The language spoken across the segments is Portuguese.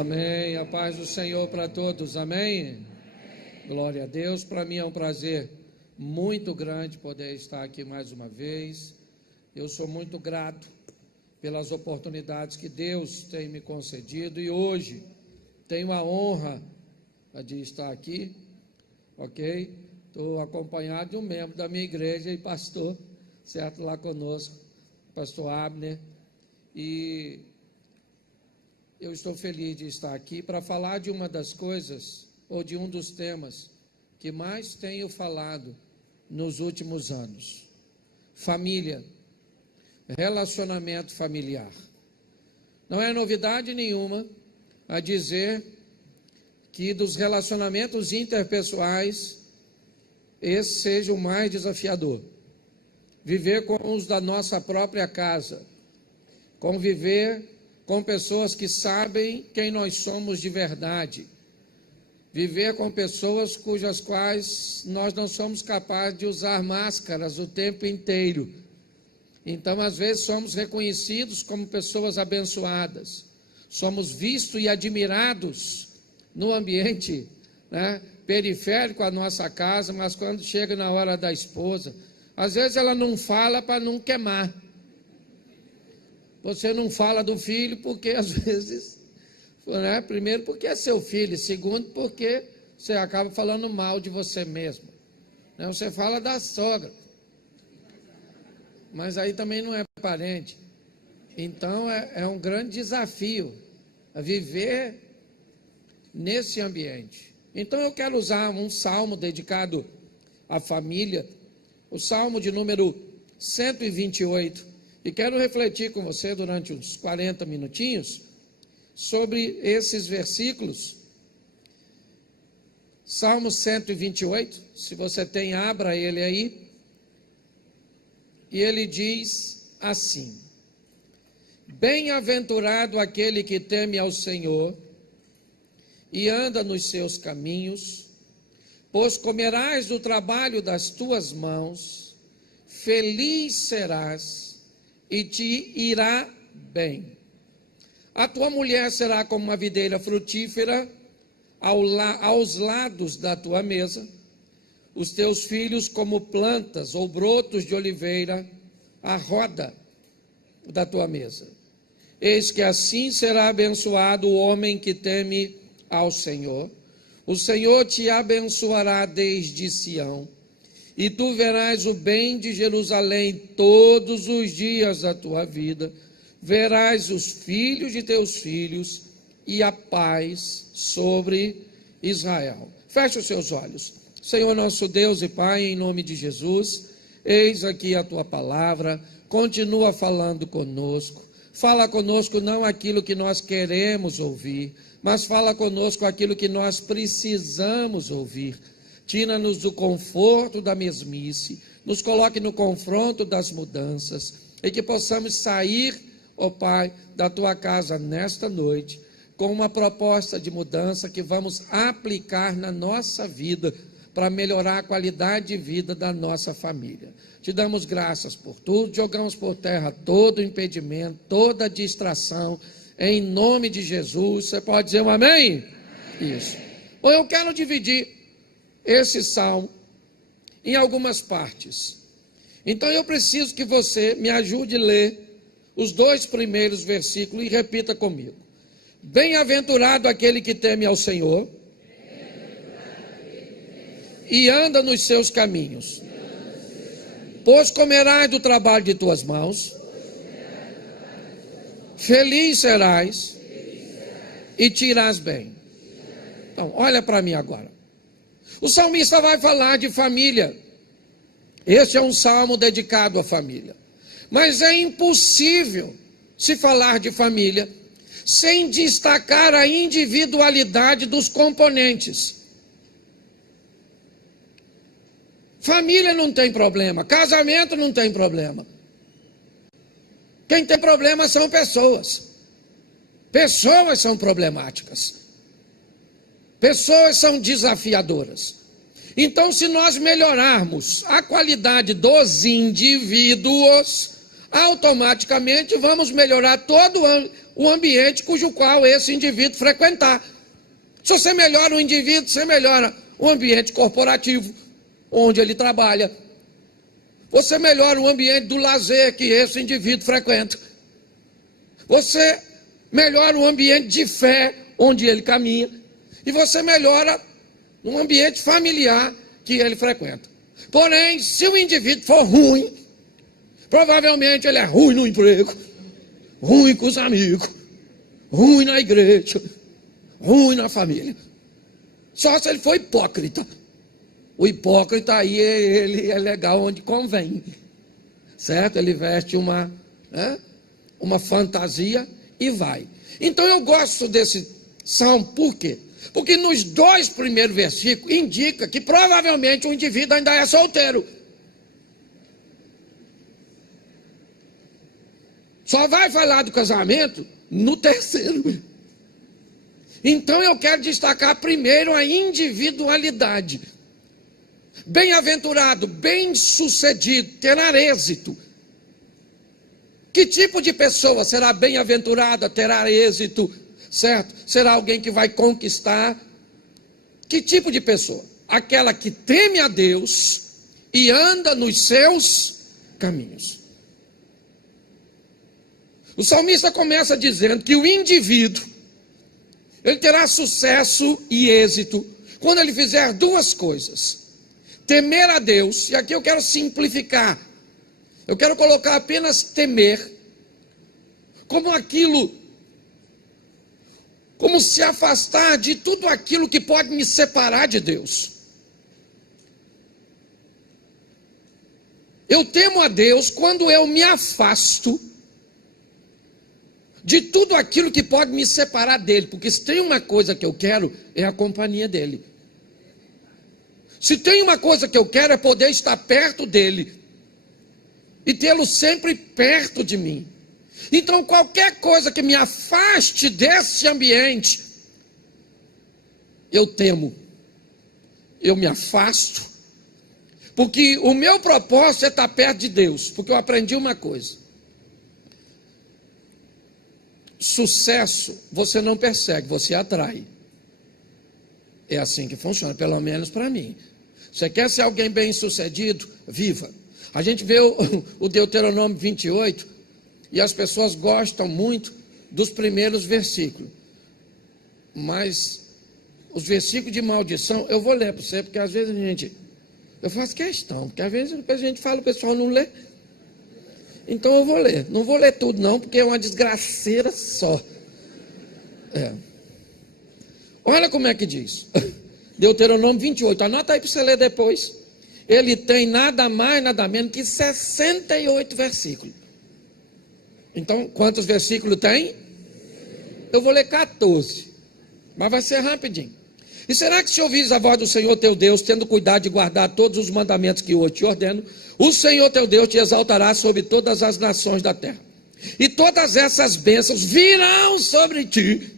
Amém. A paz do Senhor para todos. Amém. Glória a Deus. Para mim é um prazer muito grande poder estar aqui mais uma vez. Eu sou muito grato pelas oportunidades que Deus tem me concedido e hoje tenho a honra de estar aqui, ok? Estou acompanhado de um membro da minha igreja e pastor, certo, lá conosco, pastor Abner, e eu estou feliz de estar aqui para falar de uma das coisas, ou de um dos temas que mais tenho falado nos últimos anos: família, relacionamento familiar. Não é novidade nenhuma a dizer que dos relacionamentos interpessoais, esse seja o mais desafiador. Viver com os da nossa própria casa, conviver com pessoas que sabem quem nós somos de verdade, viver com pessoas cujas quais nós não somos capazes de usar máscaras o tempo inteiro. Então, às vezes, somos reconhecidos como pessoas abençoadas, somos vistos e admirados no ambiente, periférico à nossa casa, mas quando chega na hora da esposa, às vezes ela não fala para não queimar. Você não fala do filho porque, às vezes, primeiro porque é seu filho, segundo porque você acaba falando mal de você mesmo. Você fala da sogra, mas aí também não é parente. Então, é um grande desafio viver nesse ambiente. Então, eu quero usar um salmo dedicado à família, o salmo de número 128, e quero refletir com você durante uns 40 minutinhos sobre esses versículos. Salmo 128, se você tem, abra ele aí. E ele diz assim: bem-aventurado aquele que teme ao Senhor e anda nos seus caminhos, pois comerás do trabalho das tuas mãos, feliz serás e te irá bem. A tua mulher será como uma videira frutífera aos lados da tua mesa, os teus filhos como plantas ou brotos de oliveira à roda da tua mesa. Eis que assim será abençoado o homem que teme ao Senhor. O Senhor te abençoará desde Sião, e tu verás o bem de Jerusalém todos os dias da tua vida. Verás os filhos de teus filhos e a paz sobre Israel. Feche os seus olhos. Senhor nosso Deus e Pai, em nome de Jesus, eis aqui a tua palavra, continua falando conosco. Fala conosco não aquilo que nós queremos ouvir, mas fala conosco aquilo que nós precisamos ouvir. Tira-nos do conforto da mesmice, nos coloque no confronto das mudanças, e que possamos sair, ó Pai, da tua casa nesta noite, com uma proposta de mudança que vamos aplicar na nossa vida, para melhorar a qualidade de vida da nossa família. Te damos graças por tudo, jogamos por terra todo impedimento, toda distração, em nome de Jesus. Você pode dizer um amém? Isso. Bom, eu quero dividir esse salmo em algumas partes. Então eu preciso que você me ajude a ler os 2 primeiros versículos e repita comigo. Bem-aventurado aquele que teme ao Senhor e anda nos seus caminhos, pois comerás do trabalho de tuas mãos, feliz serás e te irás bem. Então, olha para mim agora. O salmista vai falar de família. Este é um salmo dedicado à família. Mas é impossível se falar de família sem destacar a individualidade dos componentes. Família não tem problema, casamento não tem problema. Quem tem problema são pessoas. Pessoas são problemáticas. Pessoas são desafiadoras. Então, se nós melhorarmos a qualidade dos indivíduos, automaticamente vamos melhorar todo o ambiente cujo qual esse indivíduo frequentar. Se você melhora o indivíduo, você melhora o ambiente corporativo, onde ele trabalha. Você melhora o ambiente do lazer que esse indivíduo frequenta. Você melhora o ambiente de fé, onde ele caminha. E você melhora o ambiente familiar que ele frequenta. Porém, se o indivíduo for ruim, provavelmente ele é ruim no emprego, ruim com os amigos, ruim na igreja, ruim na família. Só se ele for hipócrita. O hipócrita aí, ele é legal onde convém, certo? Ele veste uma fantasia e vai. Então eu gosto desse salmo, por quê? Porque nos 2 primeiros versículos indica que provavelmente o indivíduo ainda é solteiro. Só vai falar do casamento no 3º. Então eu quero destacar primeiro a individualidade. Bem-aventurado, bem-sucedido, terá êxito. Que tipo de pessoa será bem-aventurada, terá êxito, certo? Será alguém que vai conquistar. Que tipo de pessoa? Aquela que teme a Deus e anda nos seus caminhos. O salmista começa dizendo que o indivíduo, ele terá sucesso e êxito quando ele fizer 2 coisas. Temer a Deus, e aqui eu quero simplificar, eu quero colocar apenas temer, como aquilo, como se afastar de tudo aquilo que pode me separar de Deus. Eu temo a Deus quando eu me afasto de tudo aquilo que pode me separar dele, porque se tem uma coisa que eu quero, é a companhia dele. Se tem uma coisa que eu quero, é poder estar perto dele e tê-lo sempre perto de mim. Então qualquer coisa que me afaste desse ambiente, eu temo, eu me afasto, porque o meu propósito é estar perto de Deus, porque eu aprendi uma coisa: sucesso você não persegue, você atrai. É assim que funciona, pelo menos para mim. Você quer ser alguém bem sucedido? Viva. A gente vê o Deuteronômio 28 e as pessoas gostam muito dos primeiros versículos, mas os versículos de maldição eu vou ler para você, porque às vezes eu faço questão, porque às vezes a gente fala, o pessoal não lê. Então eu vou ler, não vou ler tudo não, porque é uma desgraceira só. Olha como é que diz, Deuteronômio 28, anota aí para você ler depois. Ele tem nada mais, nada menos que 68 versículos. Então, quantos versículos tem? Eu vou ler 14, mas vai ser rapidinho. E será que se ouvires a voz do Senhor teu Deus, tendo cuidado de guardar todos os mandamentos que hoje te ordeno, o Senhor teu Deus te exaltará sobre todas as nações da terra. E todas essas bênçãos virão sobre ti,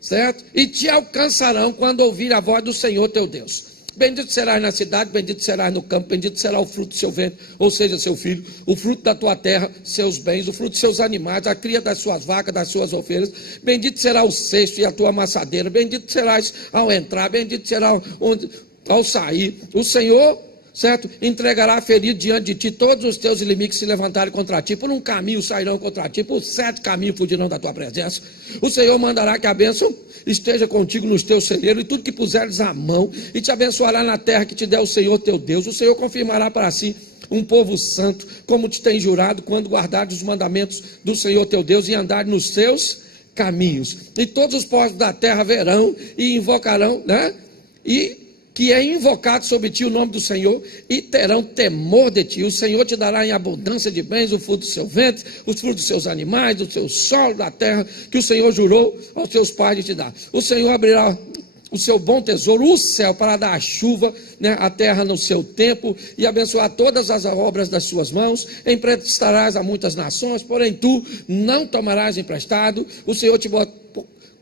certo? E te alcançarão quando ouvir a voz do Senhor teu Deus. Bendito serás na cidade, bendito serás no campo, bendito será o fruto do seu ventre, ou seja, seu filho, o fruto da tua terra, seus bens, o fruto dos seus animais, a cria das suas vacas, das suas ovelhas. Bendito será o cesto e a tua amassadeira, bendito serás ao entrar, bendito será ao sair. O Senhor, certo, entregará ferido diante de ti todos os teus inimigos que se levantarem contra ti. Por um caminho sairão contra ti, por 7 caminhos fugirão da tua presença. O Senhor mandará que a bênção esteja contigo nos teus celeiros e tudo que puseres à mão, e te abençoará na terra que te der o Senhor teu Deus. O Senhor confirmará para si um povo santo, como te tem jurado, quando guardares os mandamentos do Senhor teu Deus e andares nos seus caminhos. E todos os povos da terra verão e invocarão, e que é invocado sobre ti o nome do Senhor, e terão temor de ti. O Senhor te dará em abundância de bens o fruto do seu ventre, os frutos dos seus animais, do seu solo da terra, que o Senhor jurou aos teus pais de te dar. O Senhor abrirá o seu bom tesouro, o céu, para dar a chuva, a terra no seu tempo, e abençoar todas as obras das suas mãos. Emprestarás a muitas nações, porém tu não tomarás emprestado. O Senhor te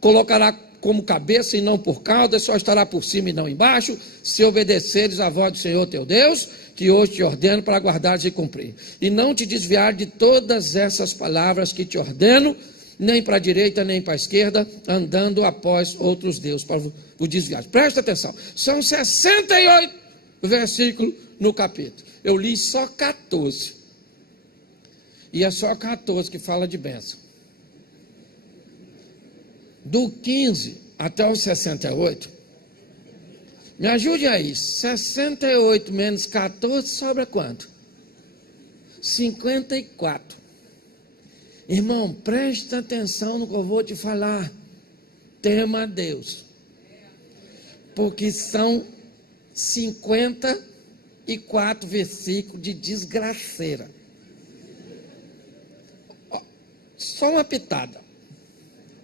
colocará como cabeça e não por cauda, só estará por cima e não embaixo, se obedeceres à voz do Senhor teu Deus, que hoje te ordeno para guardares e cumprir. E não te desviar de todas essas palavras que te ordeno, nem para a direita, nem para a esquerda, andando após outros deuses, para o desviar. Presta atenção, são 68 versículos no capítulo. Eu li só 14. E é só 14 que fala de bênção. Do 15 até o 68, me ajude aí, 68 menos 14 sobra quanto? 54. Irmão, presta atenção no que eu vou te falar. Tema a Deus. Porque são 54 versículos de desgraceira. Só uma pitada.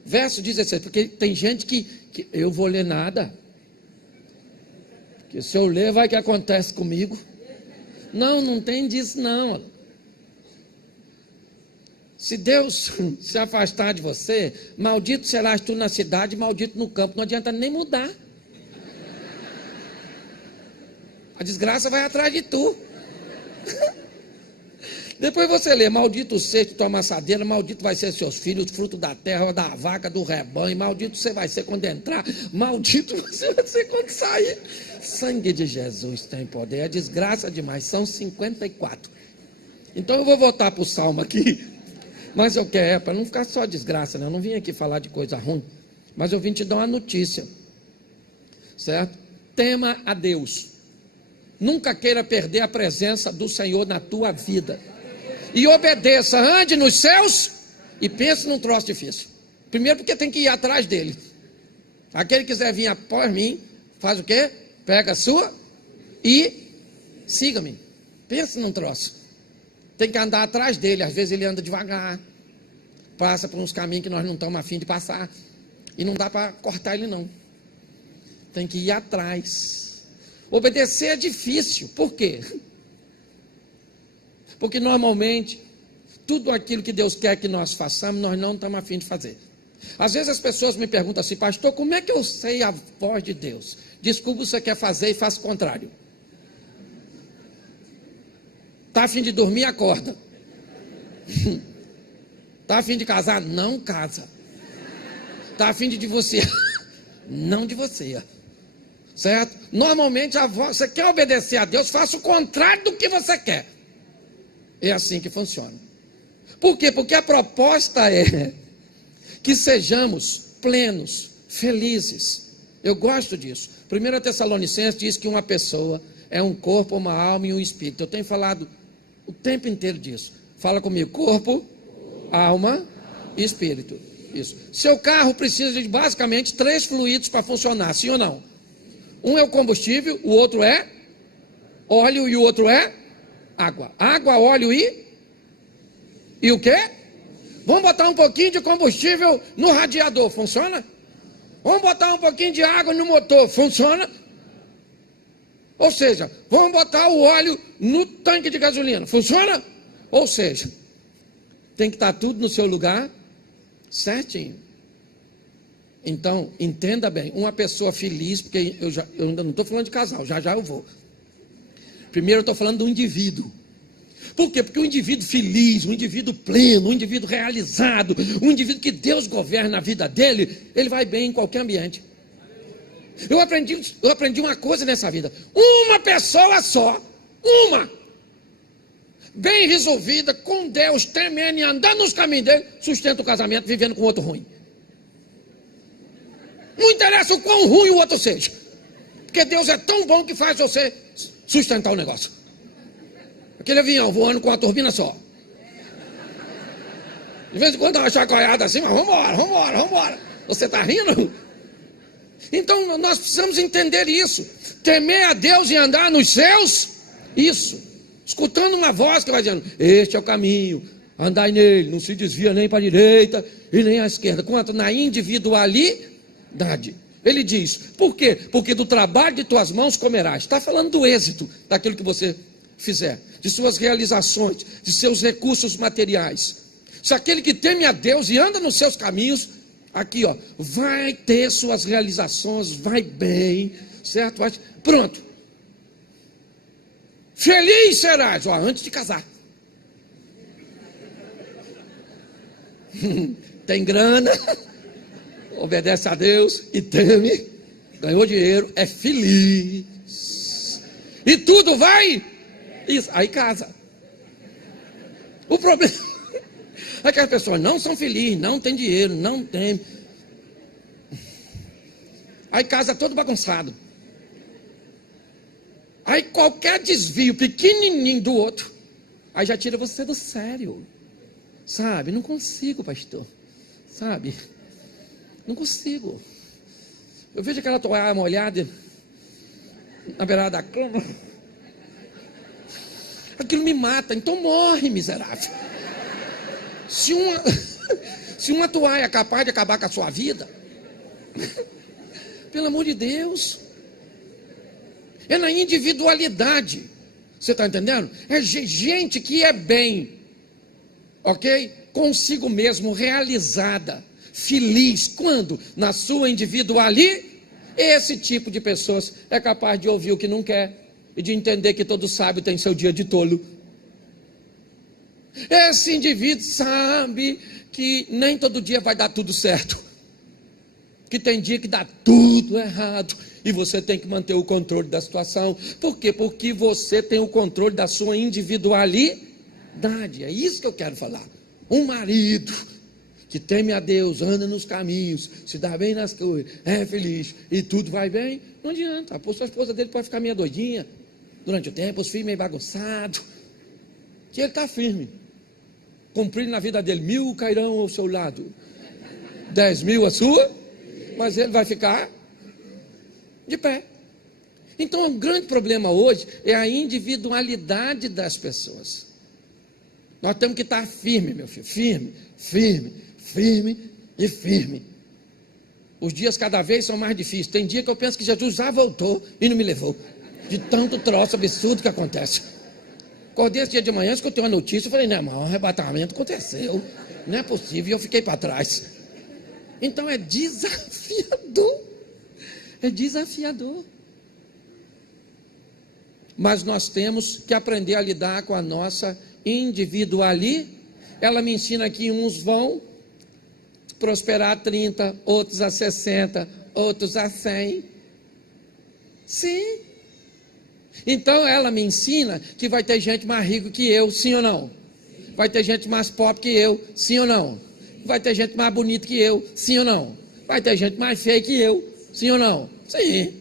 Verso 16, porque tem gente que eu vou ler nada. Porque se eu ler, vai que acontece comigo. Não tem disso não. Se Deus se afastar de você, maldito serás tu na cidade, maldito no campo. Não adianta nem mudar. A desgraça vai atrás de tu. Depois você lê, maldito seja tua amassadeira, maldito vai ser seus filhos, fruto da terra, da vaca, do rebanho, maldito você vai ser quando entrar, maldito você vai ser quando sair. Sangue de Jesus tem poder, é desgraça demais, são 54. Então eu vou voltar para o Salmo aqui, mas eu quero, para não ficar só desgraça, né? Eu não vim aqui falar de coisa ruim, mas eu vim te dar uma notícia, certo? Tema a Deus, nunca queira perder a presença do Senhor na tua vida. E obedeça, ande nos céus e pense num troço difícil. Primeiro porque tem que ir atrás dele. Aquele que quiser vir após mim, faz o quê? Pega a sua e siga-me. Pense num troço. Tem que andar atrás dele, às vezes ele anda devagar. Passa por uns caminhos que nós não estamos a fim de passar. E não dá para cortar ele não. Tem que ir atrás. Obedecer é difícil. Por quê? Porque normalmente, tudo aquilo que Deus quer que nós façamos, nós não estamos a fim de fazer. Às vezes as pessoas me perguntam assim, pastor, como é que eu sei a voz de Deus? Desculpa o que você quer fazer e faça o contrário. Está a fim de dormir, acorda. Está a fim de casar? Não casa. Está a fim de divorciar? Não divorcia. Certo? Normalmente você quer obedecer a Deus, faça o contrário do que você quer. É assim que funciona. Por quê? Porque a proposta é que sejamos plenos, felizes. Eu gosto disso. 1 Tessalonicenses diz que uma pessoa é um corpo, uma alma e um espírito. Eu tenho falado o tempo inteiro disso. Fala comigo, corpo, alma e espírito. Isso. Seu carro precisa de basicamente 3 fluidos para funcionar, sim ou não? Um é o combustível, o outro é óleo e o outro é água. Água, óleo e o quê? Vamos botar um pouquinho de combustível no radiador, funciona? Vamos botar um pouquinho de água no motor, funciona? Ou seja, vamos botar o óleo no tanque de gasolina, funciona? Ou seja, tem que estar tudo no seu lugar certinho. Então, entenda bem, uma pessoa feliz, porque eu ainda não estou falando de casal, já eu vou. Primeiro eu estou falando do indivíduo. Por quê? Porque o indivíduo feliz, o indivíduo pleno, o indivíduo realizado, o indivíduo que Deus governa a vida dele, ele vai bem em qualquer ambiente. Eu aprendi uma coisa nessa vida. Uma pessoa só, uma, bem resolvida, com Deus, temendo e andando nos caminhos dele, sustenta o casamento vivendo com outro ruim. Não interessa o quão ruim o outro seja, porque Deus é tão bom que faz você sustentar o negócio. Aquele avião voando com a turbina só. De vez em quando dá uma chacoalhada assim, mas vambora. Você está rindo? Então nós precisamos entender isso. Temer a Deus e andar nos céus, isso. Escutando uma voz que vai dizendo, este é o caminho, andai nele, não se desvia nem para a direita e nem à esquerda. Quanto na individualidade. Ele diz, por quê? Porque do trabalho de tuas mãos comerás. Está falando do êxito daquilo que você fizer, de suas realizações, de seus recursos materiais. Se aquele que teme a Deus e anda nos seus caminhos, aqui ó, vai ter suas realizações, vai bem, certo? Pronto. Feliz serás, ó, antes de casar. Tem grana, obedece a Deus e teme, ganhou dinheiro, é feliz. E tudo vai, isso, aí casa. O problema é que as pessoas não são felizes, não têm dinheiro, não tem. Aí casa todo bagunçado. Aí qualquer desvio pequenininho do outro, aí já tira você do sério. Sabe, não consigo, pastor. Sabe, não consigo. Eu vejo aquela toalha molhada na beirada da cama. Aquilo me mata, então morre, miserável. Se uma toalha é capaz de acabar com a sua vida, pelo amor de Deus, é na individualidade. Você está entendendo? É gente que é bem, ok? Consigo mesmo, realizada, feliz. Quando? Na sua individualidade. Esse tipo de pessoas é capaz de ouvir o que não quer e de entender que todo sábio tem seu dia de tolo. Esse indivíduo sabe que nem todo dia vai dar tudo certo, que tem dia que dá tudo errado e você tem que manter o controle da situação. Por quê? Porque você tem o controle da sua individualidade. É isso que eu quero falar. Um marido que teme a Deus, anda nos caminhos, se dá bem nas coisas, é feliz e tudo vai bem, não adianta. A esposa dele pode ficar meio doidinha durante o tempo, os filhos meio bagunçados, que ele está firme, cumprindo na vida dele. 1000 cairão ao seu lado, 10.000 a sua, mas ele vai ficar de pé. Então o grande problema hoje é a individualidade das pessoas. Nós temos que estar firme, meu filho, firme, firme, firme e firme. Os dias cada vez são mais difíceis. Tem dia que eu penso que Jesus já voltou e não me levou, de tanto troço absurdo que acontece. Acordei esse dia de manhã, escutei uma notícia, eu falei, não, mas um arrebatamento aconteceu, não é possível, e eu fiquei para trás. Então é desafiador, é desafiador. Mas nós temos que aprender a lidar com a nossa individualidade. Ela me ensina que uns vão prosperar a 30, outros a 60, outros a 100. Sim. Então ela me ensina que vai ter gente mais rica que eu, sim ou não? Vai ter gente mais pobre que eu, sim ou não? Vai ter gente mais bonita que eu, sim ou não? Vai ter gente mais feia que eu, sim ou não? Sim.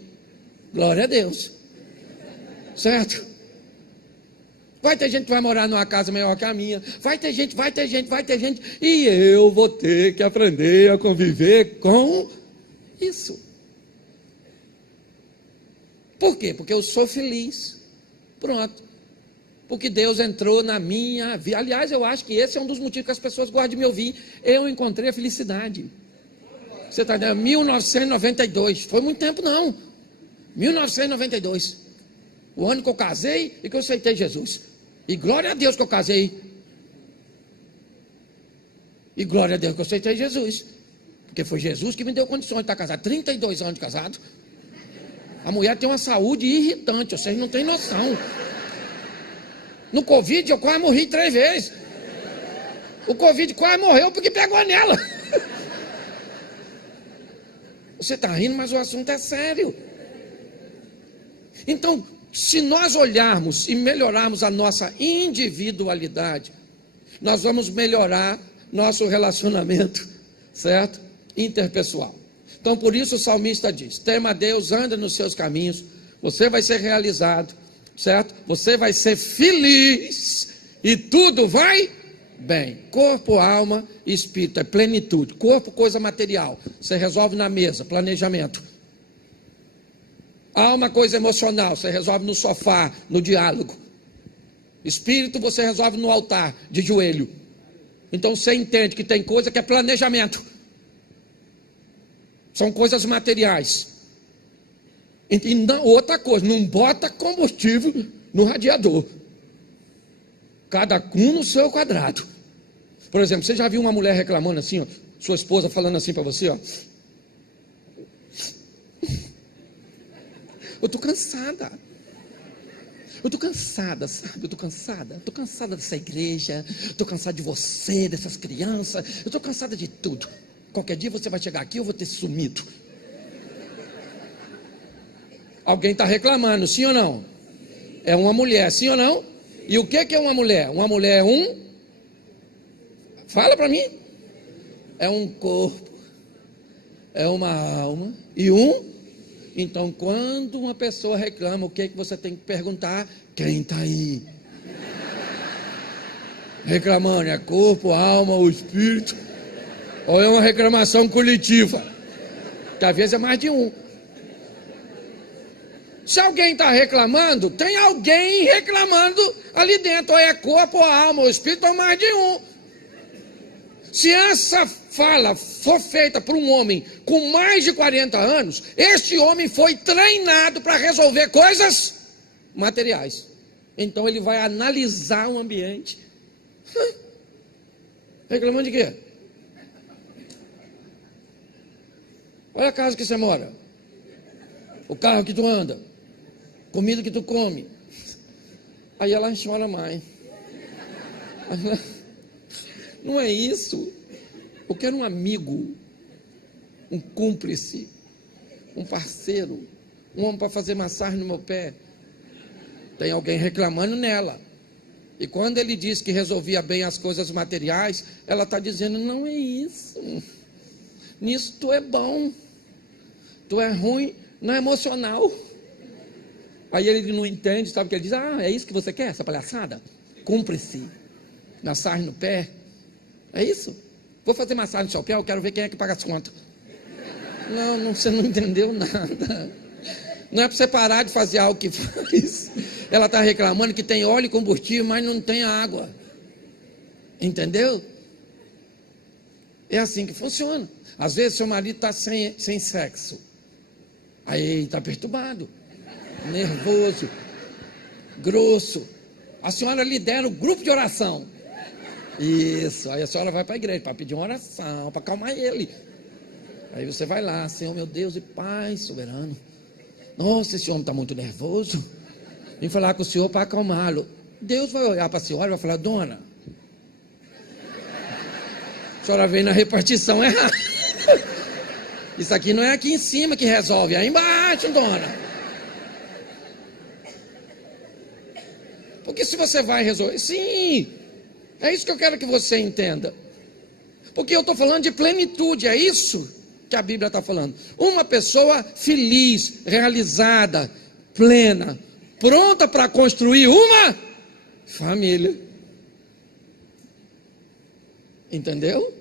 Glória a Deus. Certo? Vai ter gente que vai morar numa casa melhor que a minha. Vai ter gente. E eu vou ter que aprender a conviver com isso. Por quê? Porque eu sou feliz. Pronto. Porque Deus entrou na minha vida. Aliás, eu acho que esse é um dos motivos que as pessoas gostam de me ouvir. Eu encontrei a felicidade. Você está entendendo? 1992. Foi muito tempo, não. 1992. O ano que eu casei e que eu aceitei Jesus. E glória a Deus que eu casei. E glória a Deus que eu aceitei Jesus. Porque foi Jesus que me deu condições de estar casado. 32 anos de casado. A mulher tem uma saúde irritante, vocês não têm noção. No Covid eu quase morri 3 vezes. O Covid quase morreu porque pegou nela. Você está rindo, mas o assunto é sério. Então, se nós olharmos e melhorarmos a nossa individualidade, nós vamos melhorar nosso relacionamento, certo? Interpessoal. Então, por isso o salmista diz, tema a Deus, anda nos seus caminhos, você vai ser realizado, certo? Você vai ser feliz e tudo vai bem. Corpo, alma e espírito, é plenitude. Corpo, coisa material, você resolve na mesa, planejamento. Alma, coisa emocional, você resolve no sofá, no diálogo. Espírito, você resolve no altar, de joelho. Então você entende que tem coisa que é planejamento. São coisas materiais. E outra coisa, não bota combustível no radiador. Cada um no seu quadrado. Por exemplo, você já viu uma mulher reclamando assim, ó, sua esposa falando assim para você, ó. Eu estou cansada. Eu estou cansada, sabe? Eu estou cansada. Estou cansada dessa igreja. Estou cansada de você, dessas crianças. Eu estou cansada de tudo. Qualquer dia você vai chegar aqui, eu vou ter sumido. Alguém está reclamando, sim ou não? É uma mulher, sim ou não? E o que é uma mulher? Uma mulher é um... Fala para mim. É um corpo, é uma alma e um... Então, quando uma pessoa reclama, o que é que você tem que perguntar? Quem está aí? Reclamando, é corpo, alma ou espírito? Ou é uma reclamação coletiva? Que às vezes é mais de um. Se alguém está reclamando, tem alguém reclamando ali dentro. Ou é corpo, ou alma, ou espírito, ou mais de um. Se essa fala for feita por um homem com mais de 40 anos, este homem foi treinado para resolver coisas materiais. Então ele vai analisar o ambiente. Reclamando de quê? Olha a casa que você mora, o carro que tu anda, comida que tu come. Aí ela chora mais. Não é isso. Eu quero um amigo, um cúmplice, um parceiro, um homem para fazer massagem no meu pé. Tem alguém reclamando nela. E quando ele diz que resolvia bem as coisas materiais, ela está dizendo, não é isso. Nisso tu é bom. Tu é ruim, não é emocional. Aí ele não entende, sabe o que ele diz? Ah, é isso que você quer, essa palhaçada? Cúmplice, massagem no pé. É isso? Vou fazer massagem no seu pé, eu quero ver quem é que paga as contas. Não, você não entendeu nada. Não é para você parar de fazer algo que faz. Ela está reclamando que tem óleo e combustível, mas não tem água. Entendeu? É assim que funciona. Às vezes seu marido está sem sexo. Aí está perturbado, nervoso, grosso. A senhora lidera o grupo de oração. Isso, aí a senhora vai para a igreja para pedir uma oração, para acalmar ele. Aí você vai lá, Senhor, meu Deus e Pai soberano. Nossa, esse homem está muito nervoso. Vem falar com o Senhor para acalmá-lo. Deus vai olhar para a senhora e vai falar, dona, a senhora veio na repartição errada. Isso aqui não é aqui em cima que resolve, é aí embaixo, dona. Porque se você vai resolver, sim, é isso que eu quero que você entenda. Porque eu estou falando de plenitude, é isso que a Bíblia está falando. Uma pessoa feliz, realizada, plena, pronta para construir uma família. Entendeu?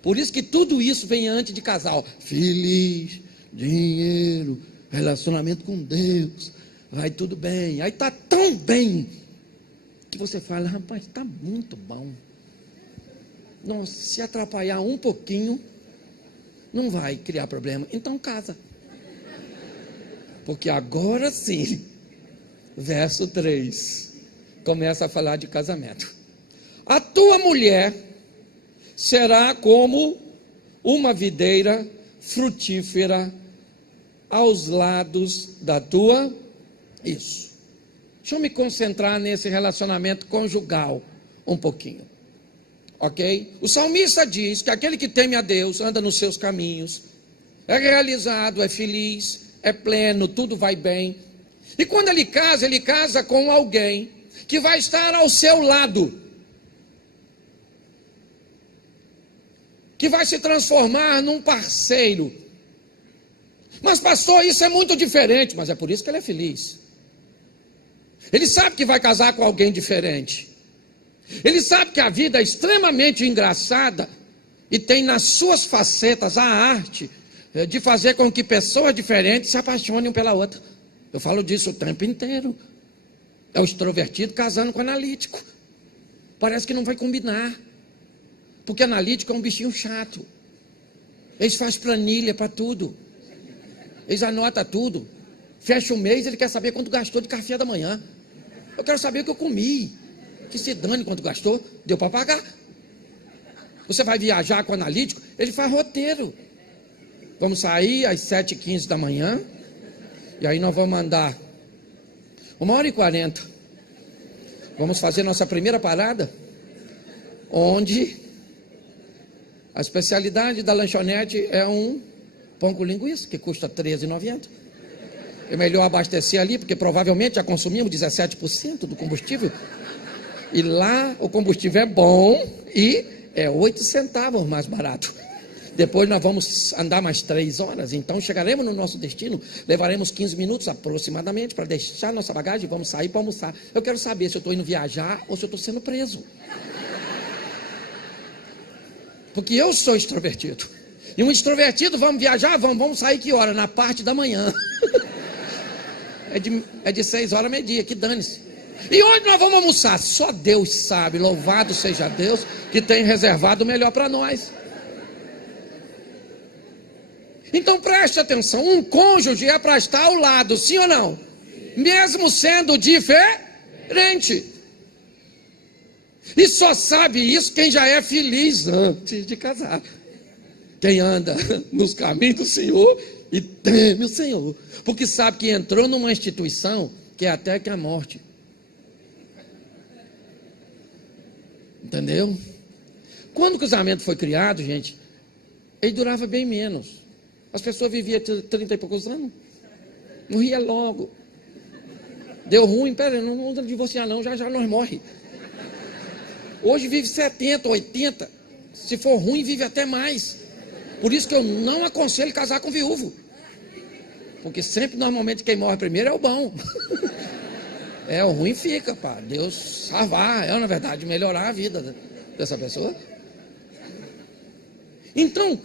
Por isso que tudo isso vem antes de casal. Feliz, dinheiro, relacionamento com Deus, vai tudo bem. Aí está tão bem que você fala, rapaz, está muito bom. Nossa, se atrapalhar um pouquinho, não vai criar problema. Então casa. Porque agora sim, verso 3, começa a falar de casamento. A tua mulher será como uma videira frutífera aos lados da tua... Isso. Deixa eu me concentrar nesse relacionamento conjugal um pouquinho. Ok? O salmista diz que aquele que teme a Deus, anda nos seus caminhos, é realizado, é feliz, é pleno, tudo vai bem. E quando ele casa com alguém que vai estar ao seu lado, que vai se transformar num parceiro. Mas pastor, isso é muito diferente. Mas é por isso que ele é feliz. Ele sabe que vai casar com alguém diferente. Ele sabe que a vida é extremamente engraçada e tem nas suas facetas a arte de fazer com que pessoas diferentes se apaixonem pela outra. Eu falo disso o tempo inteiro. É o extrovertido casando com o analítico. Parece que não vai combinar. Porque analítico é um bichinho chato. Eles fazem planilha para tudo. Eles anotam tudo. Fecha o mês, ele quer saber quanto gastou de café da manhã. Eu quero saber o que eu comi. Que se dane quanto gastou, deu para pagar. Você vai viajar com o analítico, ele faz roteiro. Vamos sair às 7h15 da manhã. E aí nós vamos andar 1h40. Vamos fazer nossa primeira parada, onde a especialidade da lanchonete é um pão com linguiça, que custa R$13,90. É melhor abastecer ali, porque provavelmente já consumimos 17% do combustível. E lá o combustível é bom e é 8 centavos mais barato. Depois nós vamos andar mais 3 horas, então chegaremos no nosso destino, levaremos 15 minutos aproximadamente para deixar nossa bagagem e vamos sair para almoçar. Eu quero saber se eu estou indo viajar ou se eu estou sendo preso. Porque eu sou extrovertido. E um extrovertido, vamos viajar? Vamos sair que hora? Na parte da manhã. É de 6 horas a meio-dia, que dane-se. E onde nós vamos almoçar? Só Deus sabe, louvado seja Deus, que tem reservado o melhor para nós. Então preste atenção, um cônjuge é para estar ao lado, sim ou não? Mesmo sendo diferente. E só sabe isso quem já é feliz antes de casar. Quem anda nos caminhos do Senhor e teme o Senhor. Porque sabe que entrou numa instituição que é até que a morte. Entendeu? Quando o casamento foi criado, gente, ele durava bem menos. As pessoas viviam 30 e poucos anos. Morria logo. Deu ruim, pera, não vamos divorciar não, já nós morre. Hoje vive 70, 80. Se for ruim, vive até mais. Por isso que eu não aconselho casar com viúvo. Porque sempre, normalmente, quem morre primeiro é o bom. O ruim fica, pá. Deus salvar, na verdade, melhorar a vida dessa pessoa. Então,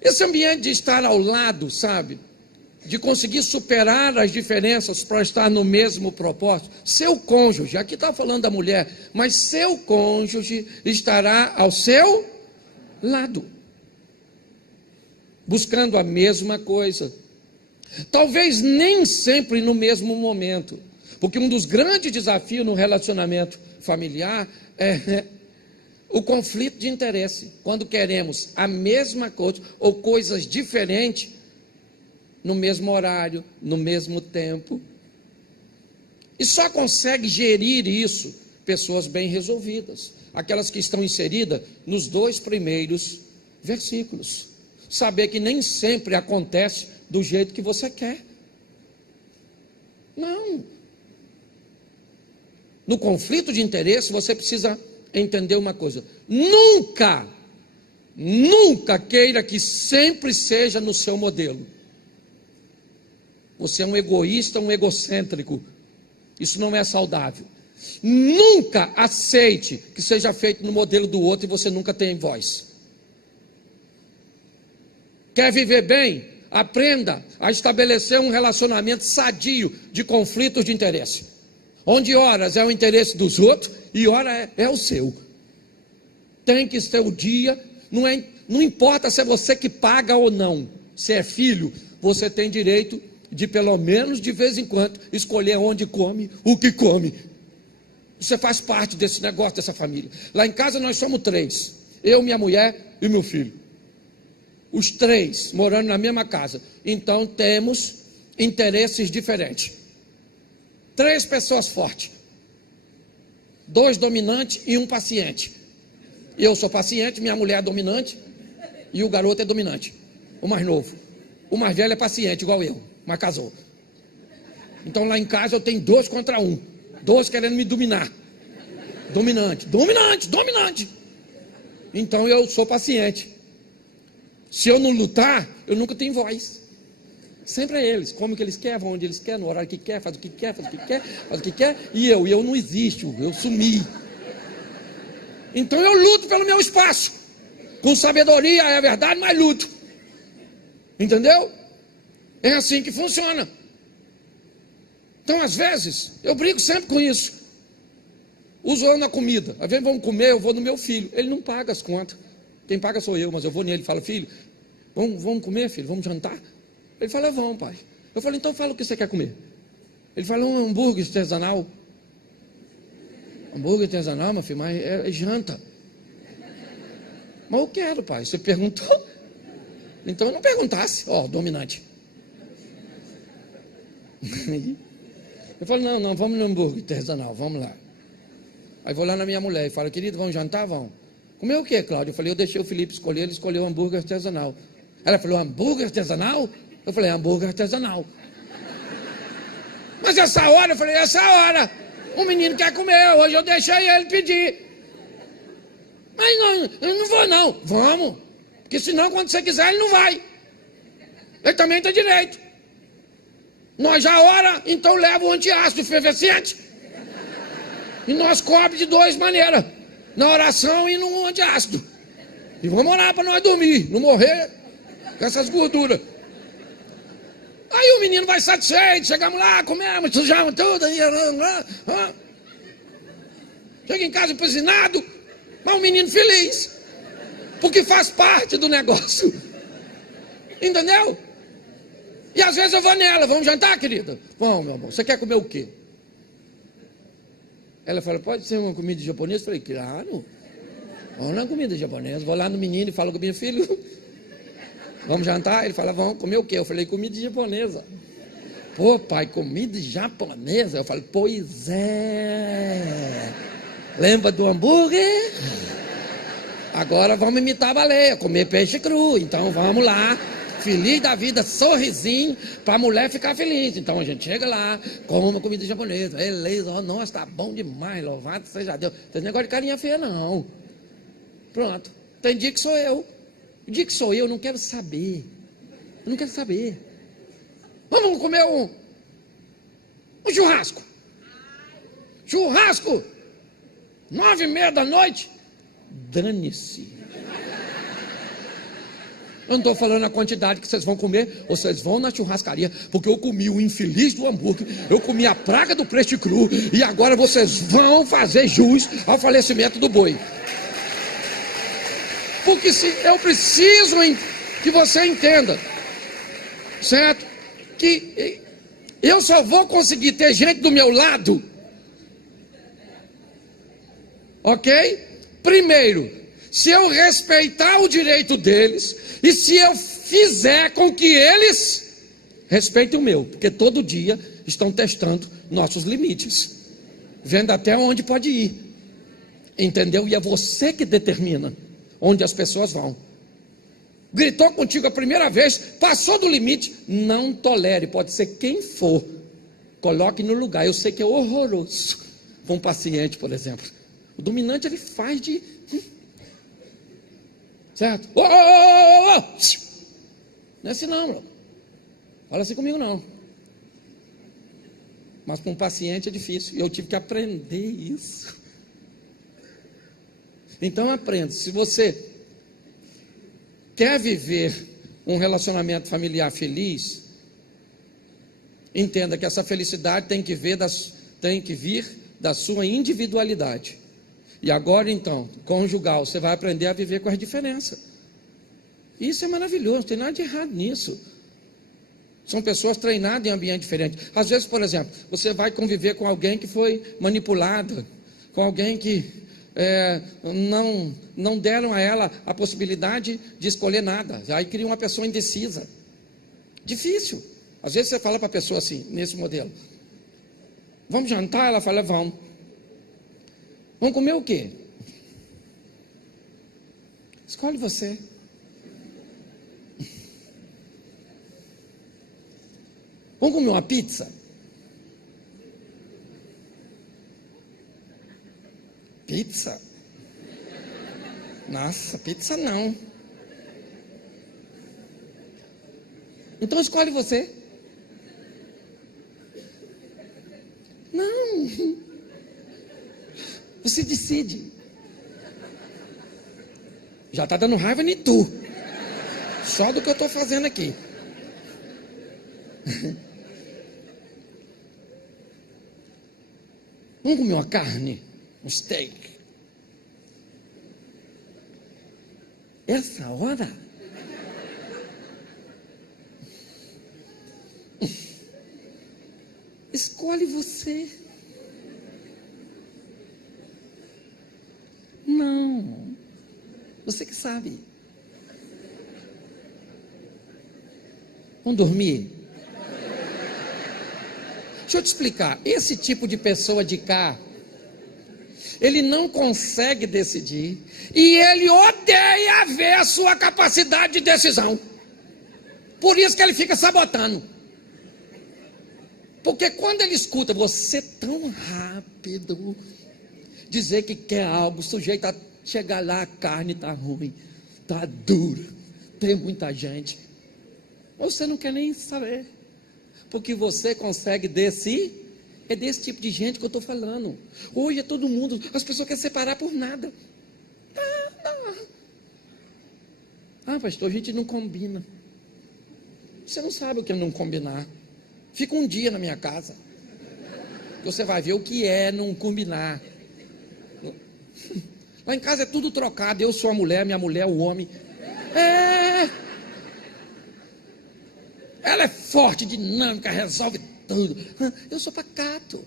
esse ambiente de estar ao lado, sabe? De conseguir superar as diferenças para estar no mesmo propósito. Seu cônjuge, aqui está falando da mulher, mas seu cônjuge estará ao seu lado. Buscando a mesma coisa. Talvez nem sempre no mesmo momento. Porque um dos grandes desafios no relacionamento familiar é o conflito de interesse. Quando queremos a mesma coisa ou coisas diferentes no mesmo horário, no mesmo tempo. E só consegue gerir isso pessoas bem resolvidas. Aquelas que estão inseridas nos 2 primeiros versículos. Saber que nem sempre acontece do jeito que você quer. Não. No conflito de interesse, você precisa entender uma coisa. Nunca queira que sempre seja no seu modelo. Você é um egoísta, um egocêntrico. Isso não é saudável. Nunca aceite que seja feito no modelo do outro e você nunca tem voz. Quer viver bem? Aprenda a estabelecer um relacionamento sadio de conflitos de interesse. Onde horas é o interesse dos outros e hora é o seu. Tem que ser o dia, não importa se é você que paga ou não. Se é filho, você tem direito de pelo menos de vez em quando escolher onde come, o que come. Você faz parte desse negócio, dessa família. Lá em casa nós somos 3. Eu, minha mulher e meu filho. Os 3 morando na mesma casa. Então temos interesses diferentes. 3 pessoas fortes. 2 dominantes e 1 paciente. Eu sou paciente, minha mulher é dominante e o garoto é dominante. O mais novo. O mais velho é paciente, igual eu, mas casou. Então lá em casa eu tenho 2 contra 1. 2 querendo me dominar. Dominante. Então eu sou paciente. Se eu não lutar, eu nunca tenho voz. Sempre é eles, come o que eles querem, vão onde eles querem, no horário que quer, faz o que quer, faz o que quer, e eu não existo, eu sumi. Então eu luto pelo meu espaço, com sabedoria, é verdade, mas luto. Entendeu? É assim que funciona. Então às vezes, eu brigo sempre com isso. Uso eu na comida, às vezes vamos comer, eu vou no meu filho, ele não paga as contas. Quem paga sou eu, mas eu vou nele e falo, filho, vamos comer, filho, vamos jantar? Ele fala, vamos, pai. Eu falo, então fala o que você quer comer. Ele fala, um hambúrguer artesanal. Hambúrguer artesanal, meu filho, mas é janta. Mas eu quero, pai. Você perguntou? Então eu não perguntasse. Dominante. Eu falo, não, vamos no hambúrguer artesanal, vamos lá. Aí vou lá na minha mulher e falo, querido, vamos jantar? Vamos. Comer o quê, Cláudio? Eu falei, eu deixei o Felipe escolher, ele escolheu o hambúrguer artesanal. Ela falou, hambúrguer artesanal? Eu falei, hambúrguer artesanal. Mas essa hora, eu falei, essa hora. O menino quer comer, hoje eu deixei ele pedir. Mas não, eu não vou não. Vamos. Porque senão, quando você quiser, ele não vai. Ele também tem direito. Nós já ora, então leva o antiácido efervescente. E nós cobre de duas maneiras. Na oração e no antiácido. E vamos orar para nós dormir, não morrer com essas gorduras. Aí o menino vai satisfeito, chegamos lá, comemos, sujamos tudo. Chega em casa empezinado, mas o menino feliz. Porque faz parte do negócio. Entendeu? E às vezes eu vou nela, vamos jantar, querida? Vamos, meu amor, você quer comer o quê? Ela fala, pode ser uma comida japonesa? Eu falei, claro. Vamos na comida japonesa. Vou lá no menino e falo com o meu filho, vamos jantar? Ele fala, vamos comer o quê? Eu falei, comida japonesa. Pô, pai, comida japonesa? Eu falei, pois é. Lembra do hambúrguer? Agora vamos imitar a baleia, comer peixe cru. Então vamos lá. Feliz da vida, sorrisinho, para a mulher ficar feliz. Então a gente chega lá, come uma comida japonesa. Beleza, oh, nossa, tá bom demais, louvado seja Deus. Não tem negócio de carinha feia, não. Pronto. Tem dia que sou eu. O dia que sou eu não quero saber. Eu não quero saber. Vamos comer um churrasco. Churrasco. 9:30 da noite. Dane-se. Eu não estou falando a quantidade que vocês vão comer, vocês vão na churrascaria, porque eu comi o infeliz do hambúrguer, eu comi a praga do peixe cru, e agora vocês vão fazer jus ao falecimento do boi. Porque se eu preciso que você entenda, certo? Que eu só vou conseguir ter gente do meu lado, ok? Primeiro, se eu respeitar o direito deles e se eu fizer com que eles respeitem o meu, porque todo dia estão testando nossos limites, vendo até onde pode ir, entendeu? E é você que determina onde as pessoas vão. Gritou contigo a primeira vez, passou do limite, não tolere, pode ser quem for, coloque no lugar. Eu sei que é horroroso com um paciente, por exemplo. O dominante ele faz de... certo? Oh, oh, oh, oh. Não é assim não, fala assim comigo não. Mas com um paciente é difícil, e eu tive que aprender isso. Então aprenda, se você quer viver um relacionamento familiar feliz, entenda que essa felicidade tem que vir da sua individualidade. E agora então, conjugal, você vai aprender a viver com as diferenças. Isso é maravilhoso, não tem nada de errado nisso. São pessoas treinadas em ambiente diferente. Às vezes, por exemplo, você vai conviver com alguém que foi manipulada, com alguém que não deram a ela a possibilidade de escolher nada. Aí cria uma pessoa indecisa. Difícil. Às vezes você fala para a pessoa assim, nesse modelo, vamos jantar? Ela fala, vamos. Vamos comer o quê? Escolhe você. Vamos comer uma pizza? Pizza? Nossa, pizza não. Então escolhe você. Não. Você decide. Já está dando raiva em tu. Só do que eu estou fazendo aqui. Vamos comer uma carne? Um steak? Essa hora? Escolhe você. Não. Você que sabe. Vamos dormir? Deixa eu te explicar. Esse tipo de pessoa de cá, ele não consegue decidir e ele odeia ver a sua capacidade de decisão. Por isso que ele fica sabotando. Porque quando ele escuta você tão rápido dizer que quer algo, sujeito a chegar lá, a carne está ruim, está dura, tem muita gente, você não quer nem saber, porque você consegue decidir. É desse tipo de gente que eu estou falando. Hoje é todo mundo, as pessoas querem separar por nada. Pastor, a gente não combina. Você não sabe o que é não combinar. Fica um dia na minha casa, você vai ver o que é não combinar. Lá em casa é tudo trocado. Eu sou a mulher, minha mulher é o homem. Ela é forte, dinâmica, resolve tudo. Eu sou pacato.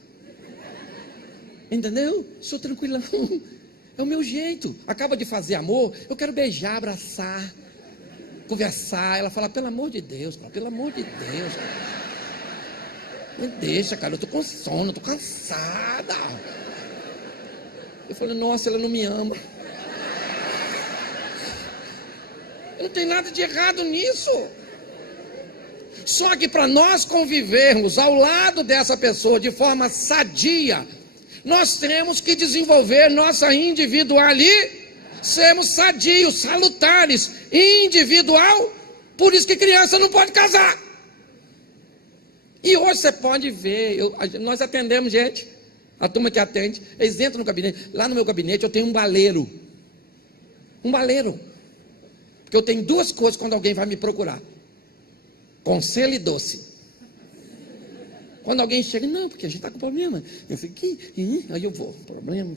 Entendeu? Sou tranquilão. É o meu jeito. Acaba de fazer amor, eu quero beijar, abraçar, conversar. Ela fala, pelo amor de Deus, cara, pelo amor de Deus. Me deixa, cara, eu tô com sono, eu tô cansada. Eu falei, nossa, ela não me ama. Não tem nada de errado nisso. Só que para nós convivermos ao lado dessa pessoa de forma sadia, nós temos que desenvolver nossa individualidade, sermos sadios, salutares, individual. Por isso que criança não pode casar. E hoje você pode ver, nós atendemos gente, a turma que atende, eles entram no gabinete. Lá no meu gabinete eu tenho um baleiro. Um baleiro. Porque eu tenho duas coisas quando alguém vai me procurar: conselho e doce. Quando alguém chega, não, porque a gente está com problema. Eu fico aqui, aí eu vou, problema.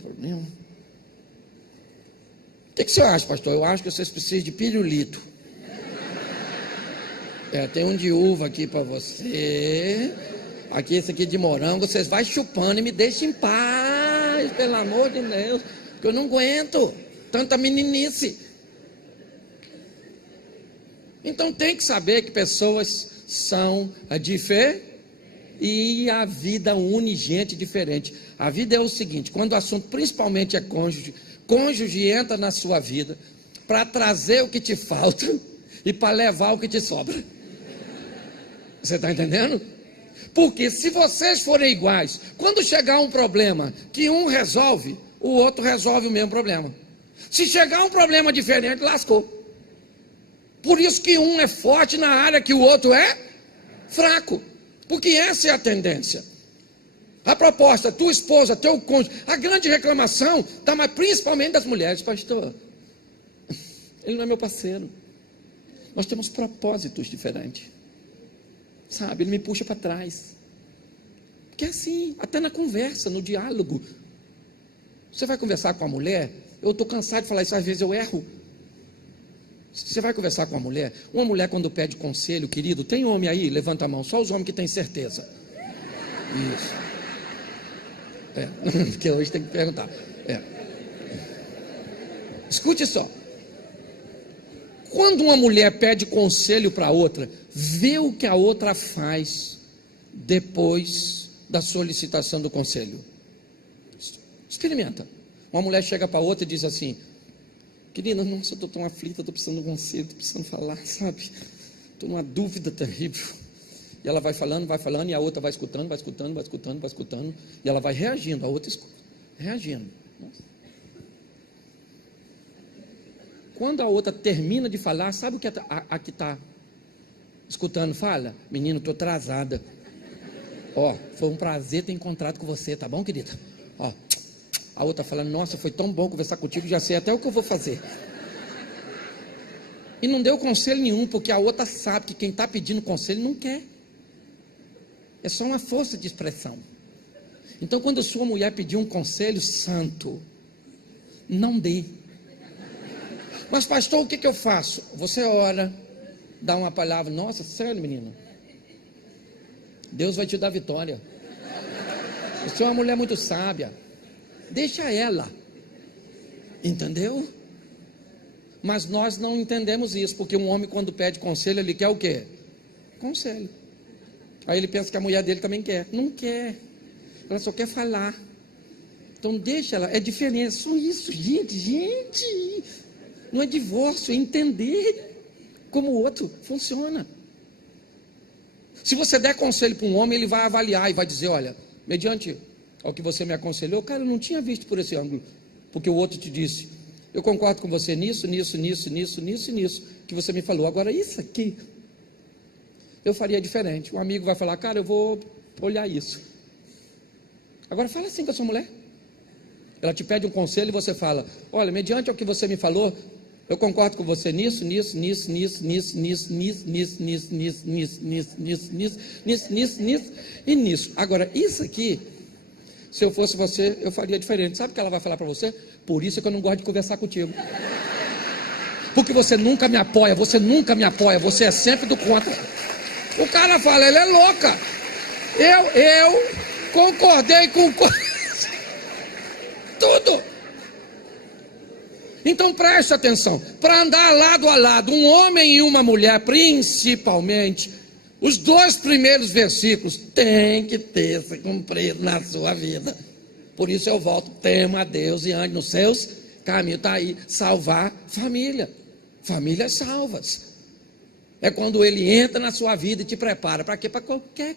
O que você acha, pastor? Eu acho que vocês precisam de pirulito. Tem um de uva aqui para você. Aqui, esse aqui de morango. Vocês vai chupando e me deixem em paz, pelo amor de Deus. Porque eu não aguento tanta meninice. Então tem que saber que pessoas são diferentes e a vida une gente diferente. A vida é o seguinte: quando o assunto principalmente é cônjuge entra na sua vida para trazer o que te falta e para levar o que te sobra. Você está entendendo? Porque se vocês forem iguais, quando chegar um problema que um resolve, o outro resolve o mesmo problema. Se chegar um problema diferente, lascou. Por isso que um é forte na área que o outro é fraco. Porque essa é a tendência. A proposta, tua esposa, teu cônjuge, a grande reclamação está, mas principalmente das mulheres: pastor, ele não é meu parceiro. Nós temos propósitos diferentes. Sabe, ele me puxa para trás. Porque é assim, até na conversa, no diálogo. Você vai conversar com a mulher, eu estou cansado de falar isso, às vezes eu erro. Você vai conversar com uma mulher quando pede conselho, querido, tem homem aí? Levanta a mão, só os homens que têm certeza. Isso. Porque hoje tem que perguntar. Escute só. Quando uma mulher pede conselho para outra, vê o que a outra faz depois da solicitação do conselho. Experimenta. Uma mulher chega para outra e diz assim: querida, nossa, eu estou tão aflita, estou precisando de um conselho, estou precisando falar, sabe? Estou numa dúvida terrível. E ela vai falando, e a outra vai escutando, e ela vai reagindo, a outra escuta, reagindo. Nossa. Quando a outra termina de falar, sabe o que a que está escutando fala? Menino, estou atrasada. Foi um prazer ter encontrado com você, tá bom, querida? A outra falando: nossa, foi tão bom conversar contigo, já sei até o que eu vou fazer. E não deu conselho nenhum, porque a outra sabe que quem está pedindo conselho não quer. É só uma força de expressão. Então, quando a sua mulher pedir um conselho santo, não dê. Mas pastor, o que eu faço? Você ora, dá uma palavra: nossa, sério, menino, Deus vai te dar vitória. Você é uma mulher muito sábia. Deixa ela. Entendeu? Mas nós não entendemos isso, porque um homem, quando pede conselho, ele quer o quê? Conselho. Aí ele pensa que a mulher dele também quer. Não quer. Ela só quer falar. Então deixa ela. É diferente. Só isso, gente. Não é divórcio, é entender como o outro funciona. Se você der conselho para um homem, ele vai avaliar e vai dizer, olha, mediante ao que você me aconselhou, cara, eu não tinha visto por esse ângulo, porque o outro te disse, eu concordo com você nisso, que você me falou. Agora isso aqui, eu faria diferente. Um amigo vai falar, cara, eu vou olhar isso. Agora fala assim com a sua mulher. Ela te pede um conselho e você fala, olha, mediante ao que você me falou, eu concordo com você nisso e nisso. Agora, isso aqui, se eu fosse você, eu faria diferente. Sabe o que ela vai falar para você? Por isso é que eu não gosto de conversar contigo. Porque você nunca me apoia, você é sempre do contra. O cara fala, ela é louca. Eu concordei com tudo. Então preste atenção, para andar lado a lado, um homem e uma mulher, principalmente, os 2 primeiros versículos tem que ter se cumprido na sua vida. Por isso eu volto, tema a Deus e ande nos seus caminhos. Está aí, salvar família, famílias salvas. É quando ele entra na sua vida e te prepara. Para quê? Para qualquer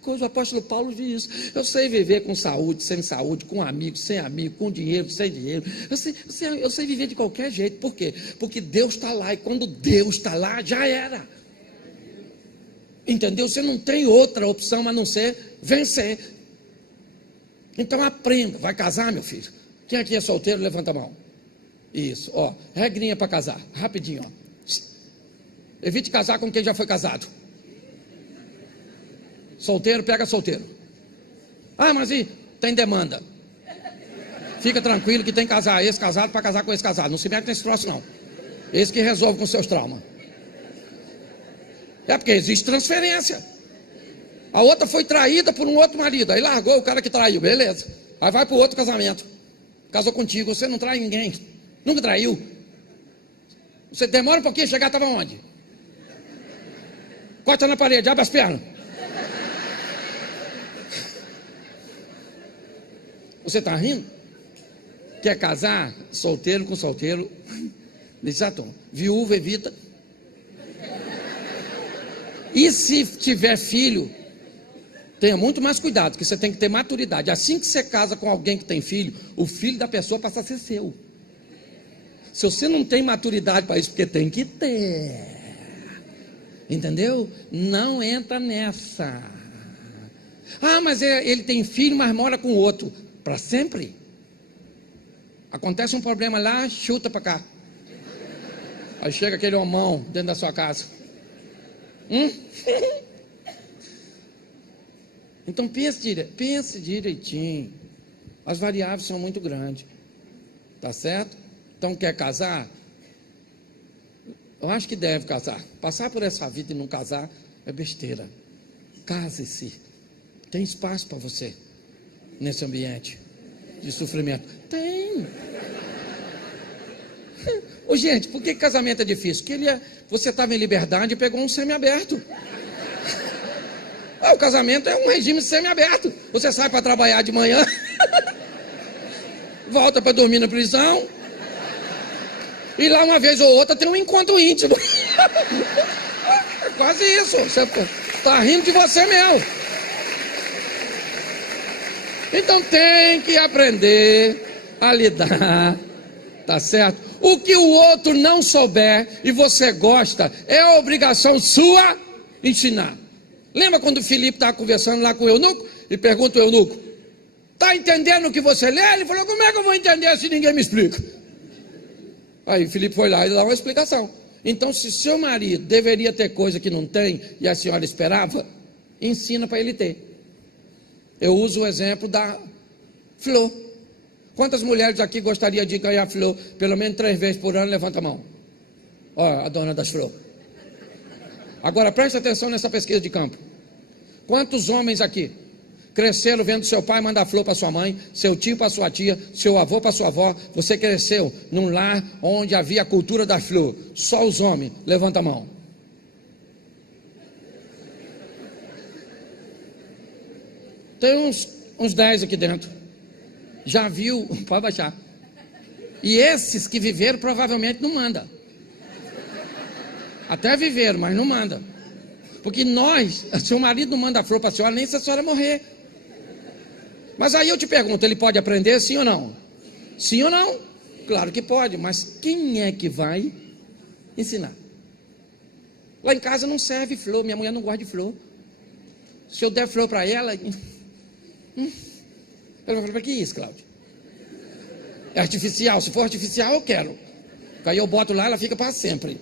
coisa. O apóstolo Paulo diz isso. Eu sei viver com saúde, sem saúde, com amigo, sem amigo, com dinheiro, sem dinheiro. Eu sei viver de qualquer jeito. Por quê? Porque Deus está lá. E quando Deus está lá, já era. Entendeu? Você não tem outra opção a não ser vencer. Então aprenda. Vai casar, meu filho? Quem aqui é solteiro, levanta a mão. Isso, ó. Regrinha para casar. Rapidinho, ó. Evite casar com quem já foi casado. Solteiro, pega solteiro. Ah, mas e tem demanda. Fica tranquilo que tem casar esse casado para casar com esse casado. Não se mete nesse troço não. Esse que resolve com seus traumas. É porque existe transferência. A outra foi traída por um outro marido. Aí largou o cara que traiu, beleza. Aí vai para o outro casamento. Casou contigo, você não trai ninguém. Nunca traiu. Você demora um pouquinho, chegar, estava onde? Corta na parede, abre as pernas. Você está rindo? Quer casar? Solteiro com solteiro. Desatom. Viúva evita. E se tiver filho, tenha muito mais cuidado, porque você tem que ter maturidade. Assim que você casa com alguém que tem filho, o filho da pessoa passa a ser seu. Se você não tem maturidade para isso, porque tem que ter. Entendeu? Não entra nessa. Ah, mas ele tem filho, mas mora com outro. Para sempre. Acontece um problema lá, chuta para cá. Aí chega aquele homão dentro da sua casa. Então pense direitinho. As variáveis são muito grandes. Tá certo? Então quer casar? Eu acho que deve casar. Passar por essa vida e não casar é besteira. Case-se. Tem espaço para você nesse ambiente de sofrimento? Tem. Ô, gente, por que casamento é difícil? Porque você estava em liberdade e pegou um semiaberto. O casamento é um regime semiaberto. Você sai para trabalhar de manhã, volta para dormir na prisão. E lá uma vez ou outra tem um encontro íntimo. É quase isso. Você está rindo de você mesmo. Então tem que aprender a lidar. Tá certo? O que o outro não souber e você gosta, é obrigação sua ensinar. Lembra quando o Filipe estava conversando lá com o eunuco? E pergunta ao eunuco: está entendendo o que você lê? Ele falou: como é que eu vou entender se ninguém me explica? Aí o Filipe foi lá e deu uma explicação. Então, se seu marido deveria ter coisa que não tem e a senhora esperava, ensina para ele ter. Eu uso o exemplo da flor. Quantas mulheres aqui gostariam de ganhar flor pelo menos 3 vezes por ano? Levanta a mão. Ó, a dona das flores. Agora preste atenção nessa pesquisa de campo. Quantos homens aqui cresceram vendo seu pai mandar flor para sua mãe, seu tio para sua tia, seu avô para sua avó? Você cresceu num lar onde havia a cultura da flor. Só os homens. Levanta a mão. Tem uns 10 aqui dentro. Já viu? Pode baixar. E esses que viveram provavelmente não manda. Até viveram, mas não manda. Porque seu marido não manda flor para a senhora nem se a senhora morrer. Mas aí eu te pergunto, ele pode aprender sim ou não? Sim ou não? Claro que pode, mas quem é que vai ensinar? Lá em casa não serve flor, minha mulher não gosta de flor. Se eu der flor para ela, ela vai falar, para que isso, Cláudio? É artificial, se for artificial eu quero. Aí eu boto lá, ela fica para sempre.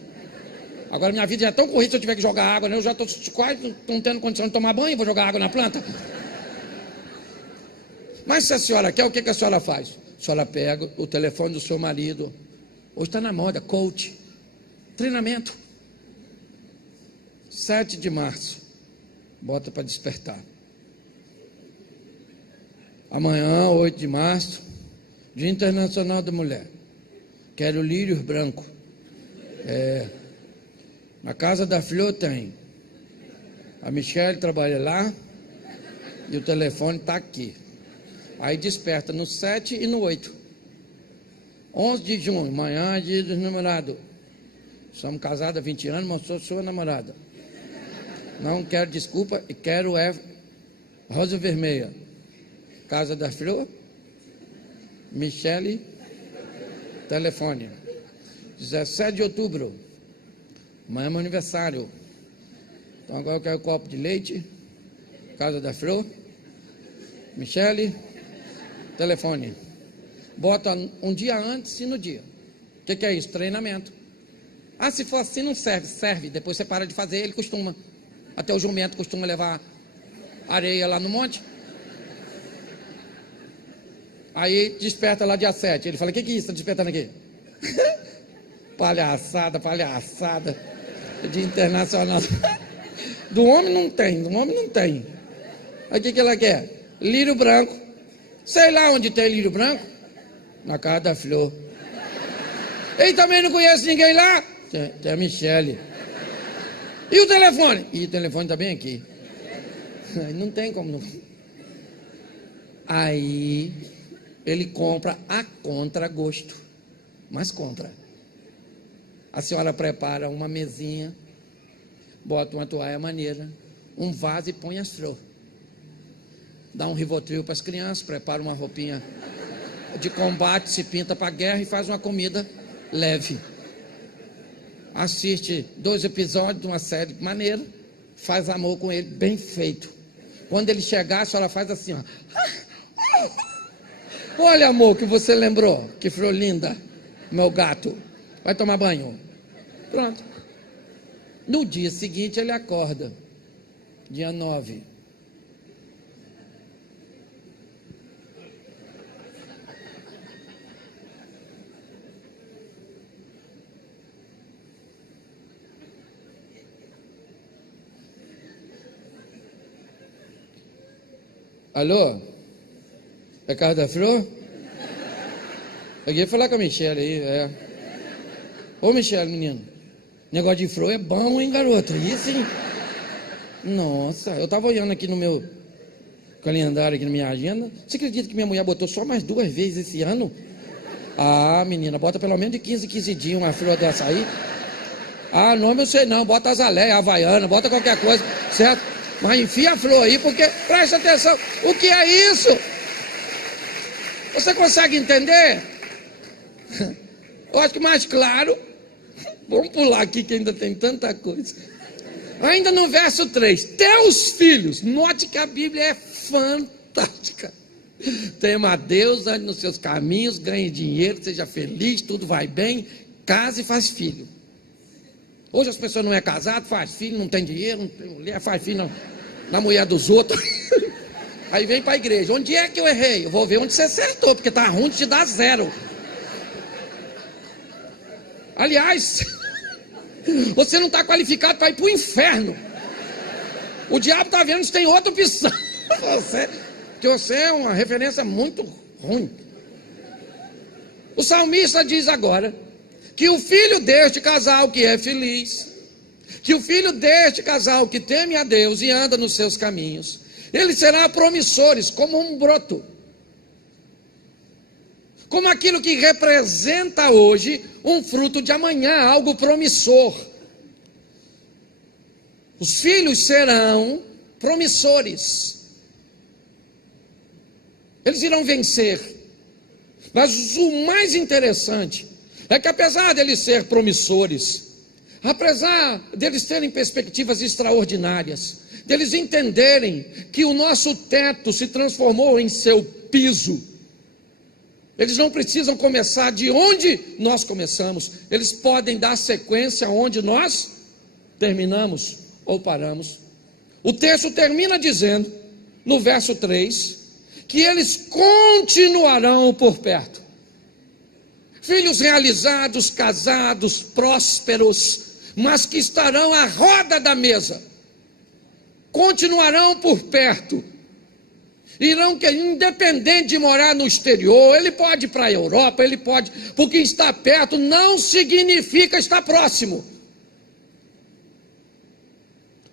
Agora minha vida já é tão corrida, se eu tiver que jogar água, né? Eu já estou quase não tendo condição de tomar banho, vou jogar água na planta. Mas se a senhora quer, o que a senhora faz? A senhora pega o telefone do seu marido, hoje está na moda, coach, treinamento. 7 de março, bota para despertar. Amanhã, 8 de março, Dia Internacional da Mulher. Quero lírios branco. Na Casa da Flor tem. A Michele trabalha lá e o telefone está aqui. Aí desperta no 7 e no 8. 11 de junho, amanhã é dia dos namorados. Somos casados há 20 anos, mas sou sua namorada. Não quero desculpa e quero rosa vermelha. Casa da Flor, Michele, telefone. 17 de outubro, amanhã é meu aniversário. Então agora eu quero copo de leite, Casa da Flor, Michele, telefone. Bota um dia antes e no dia. O que é isso? Treinamento. Ah, se for assim não serve. Serve, depois você para de fazer, ele costuma. Até o jumento costuma levar areia lá no monte. Aí desperta lá dia 7. Ele fala, o que é isso? Está despertando aqui? Palhaçada. Dia Internacional. Do homem não tem. Aí o que ela quer? Lírio branco. Sei lá onde tem lírio branco. Na Casa da Flor. Ele também não conhece ninguém lá? Tem a Michele. E o telefone? E o telefone está bem aqui. Não tem como não. Aí ele compra a contragosto. Mas compra. A senhora prepara uma mesinha, bota uma toalha maneira, um vaso e põe as flores. Dá um Rivotril para as crianças, prepara uma roupinha de combate, se pinta para a guerra e faz uma comida leve. Assiste 2 episódios de uma série maneira, faz amor com ele, bem feito. Quando ele chegar, a senhora faz assim, ó. Olha, amor, que você lembrou, que flor linda, meu gato. Vai tomar banho. Pronto. No dia seguinte ele acorda, dia 9. Alô? É Casa da Flor? Eu ia falar com a Michele aí, Ô Michele, menino, negócio de flor é bom, hein, garoto? Isso, hein? Nossa, eu tava olhando aqui no meu calendário, aqui na minha agenda. Você acredita que minha mulher botou só mais 2 vezes esse ano? Ah, menina, bota pelo menos de 15 dias uma flor dessa aí. Ah, nome eu sei não, bota azaleia, havaiana, bota qualquer coisa, certo? Mas enfia a flor aí, porque, presta atenção, o que é isso? Você consegue entender? Eu acho que mais claro, vamos pular aqui que ainda tem tanta coisa. Ainda no verso 3, teus filhos, note que a Bíblia é fantástica. Tema a Deus, ande nos seus caminhos, ganhe dinheiro, seja feliz, tudo vai bem, case e faz filho. Hoje as pessoas não é casado, faz filho, não tem dinheiro, não tem mulher, faz filho na mulher dos outros. Aí vem para a igreja, onde é que eu errei? Eu vou ver onde você acertou, porque está ruim de te dar 0. Aliás, você não está qualificado para ir para o inferno. O diabo está vendo se tem outra opção. Você é uma referência muito ruim. O salmista diz agora que o filho deste casal que é feliz, que o filho deste casal que teme a Deus e anda nos seus caminhos, Ele será promissores, como um broto, como aquilo que representa hoje um fruto de amanhã, algo promissor. Os filhos serão promissores, eles irão vencer. Mas o mais interessante é que, apesar deles serem promissores, apesar deles terem perspectivas extraordinárias, deles entenderem que o nosso teto se transformou em seu piso, eles não precisam começar de onde nós começamos, eles podem dar sequência onde nós terminamos ou paramos. O texto termina dizendo, no verso 3, que eles continuarão por perto. Filhos realizados, casados, prósperos, mas que estarão à roda da mesa, continuarão por perto, irão, que independente de morar no exterior, ele pode ir para a Europa, ele pode, porque estar perto não significa estar próximo.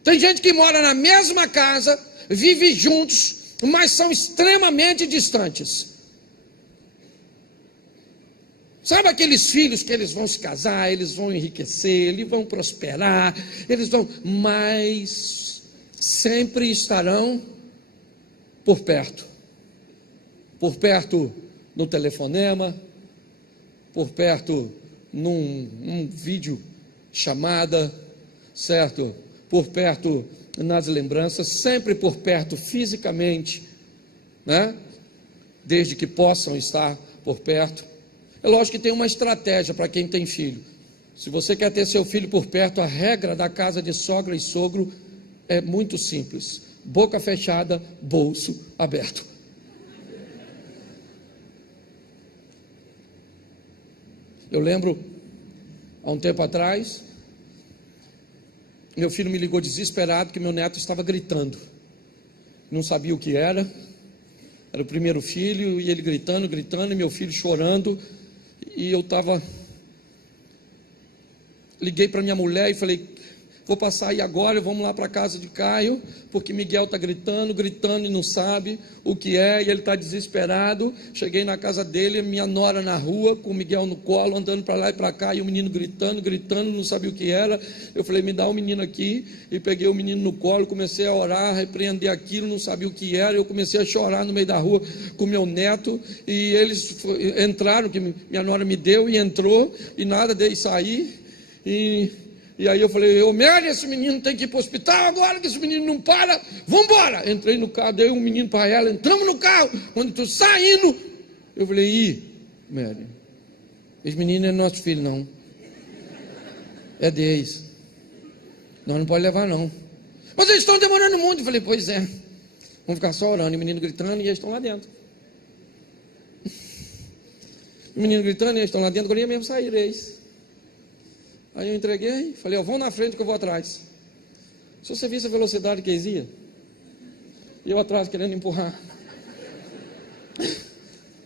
Tem gente que mora na mesma casa, vive juntos, mas são extremamente distantes. Sabe aqueles filhos que eles vão se casar, eles vão enriquecer, eles vão prosperar, eles vão, mas sempre estarão por perto no telefonema, por perto num vídeo chamada, certo? Por perto nas lembranças, sempre por perto fisicamente, né? Desde que possam estar por perto. É lógico que tem uma estratégia para quem tem filho. Se você quer ter seu filho por perto, a regra da casa de sogra e sogro é muito simples: boca fechada, bolso aberto. Eu lembro, há um tempo atrás, meu filho me ligou desesperado que meu neto estava gritando. Não sabia o que era. Era o primeiro filho, e ele gritando, e meu filho chorando. E eu liguei para minha mulher e falei: vou passar aí agora, vamos lá para a casa de Caio, porque Miguel está gritando e não sabe o que é, e ele está desesperado. Cheguei na casa dele, minha nora na rua, com o Miguel no colo, andando para lá e para cá, e o menino gritando, não sabia o que era. Eu falei: me dá o menino aqui, e peguei o menino no colo, comecei a orar, repreender aquilo, não sabia o que era. Eu comecei a chorar no meio da rua com meu neto, e eles entraram, que minha nora me deu, e entrou, e nada, dei sair, e aí eu falei: Mary, esse menino tem que ir para o hospital agora, que esse menino não para, vamos embora. Entrei no carro, dei um menino para ela, entramos no carro, quando estou saindo, eu falei: Mary, esse menino não é nosso filho não, é deles, nós não podemos levar não. Mas eles estão demorando muito. Eu falei: pois é, vamos ficar só orando, e o menino gritando, e eles estão lá dentro. O menino gritando, e eles estão lá dentro, agora ia mesmo sair eles. Aí eu entreguei, falei: vão na frente que eu vou atrás. Se você visse a velocidade que eles iam, e eu atrás querendo empurrar.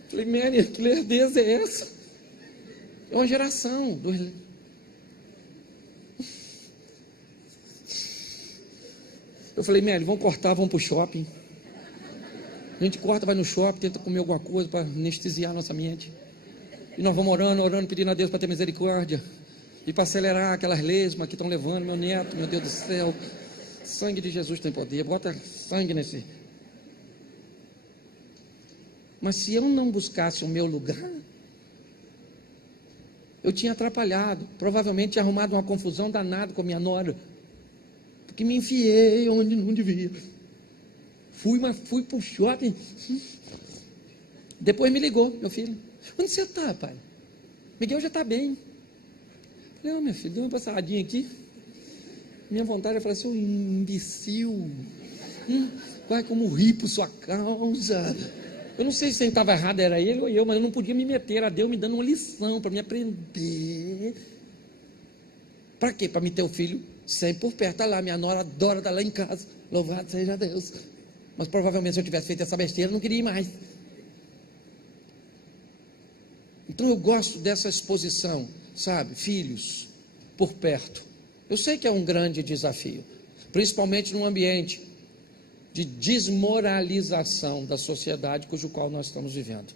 Falei: Mary, que lerdeza é essa? É uma geração. Eu falei: Mary, vamos cortar, vamos para o shopping. A gente corta, vai no shopping, tenta comer alguma coisa para anestesiar a nossa mente. E nós vamos orando, pedindo a Deus para ter misericórdia. E para acelerar aquelas lesmas que estão levando meu neto, meu Deus do céu. Sangue de Jesus tem poder, bota sangue nesse. Mas se eu não buscasse o meu lugar, eu tinha atrapalhado, provavelmente tinha arrumado uma confusão danada com a minha nora, porque me enfiei onde não devia. Fui para o shopping. Depois me ligou, meu filho: onde você está, pai? Miguel já está bem. Não, meu filho, deu uma passadinha aqui. Minha vontade é falar: seu imbecil, vai como rir por sua causa. Eu não sei se quem estava errado era ele ou eu, mas eu não podia me meter. Era Deus me dando uma lição para me aprender. Para quê? Para me ter o filho sempre por perto. Está lá, minha nora adora estar lá em casa. Louvado seja Deus. Mas provavelmente, se eu tivesse feito essa besteira, eu não queria ir mais. Então eu gosto dessa exposição, sabe? Filhos por perto. Eu sei que é um grande desafio, principalmente num ambiente de desmoralização da sociedade cujo qual nós estamos vivendo.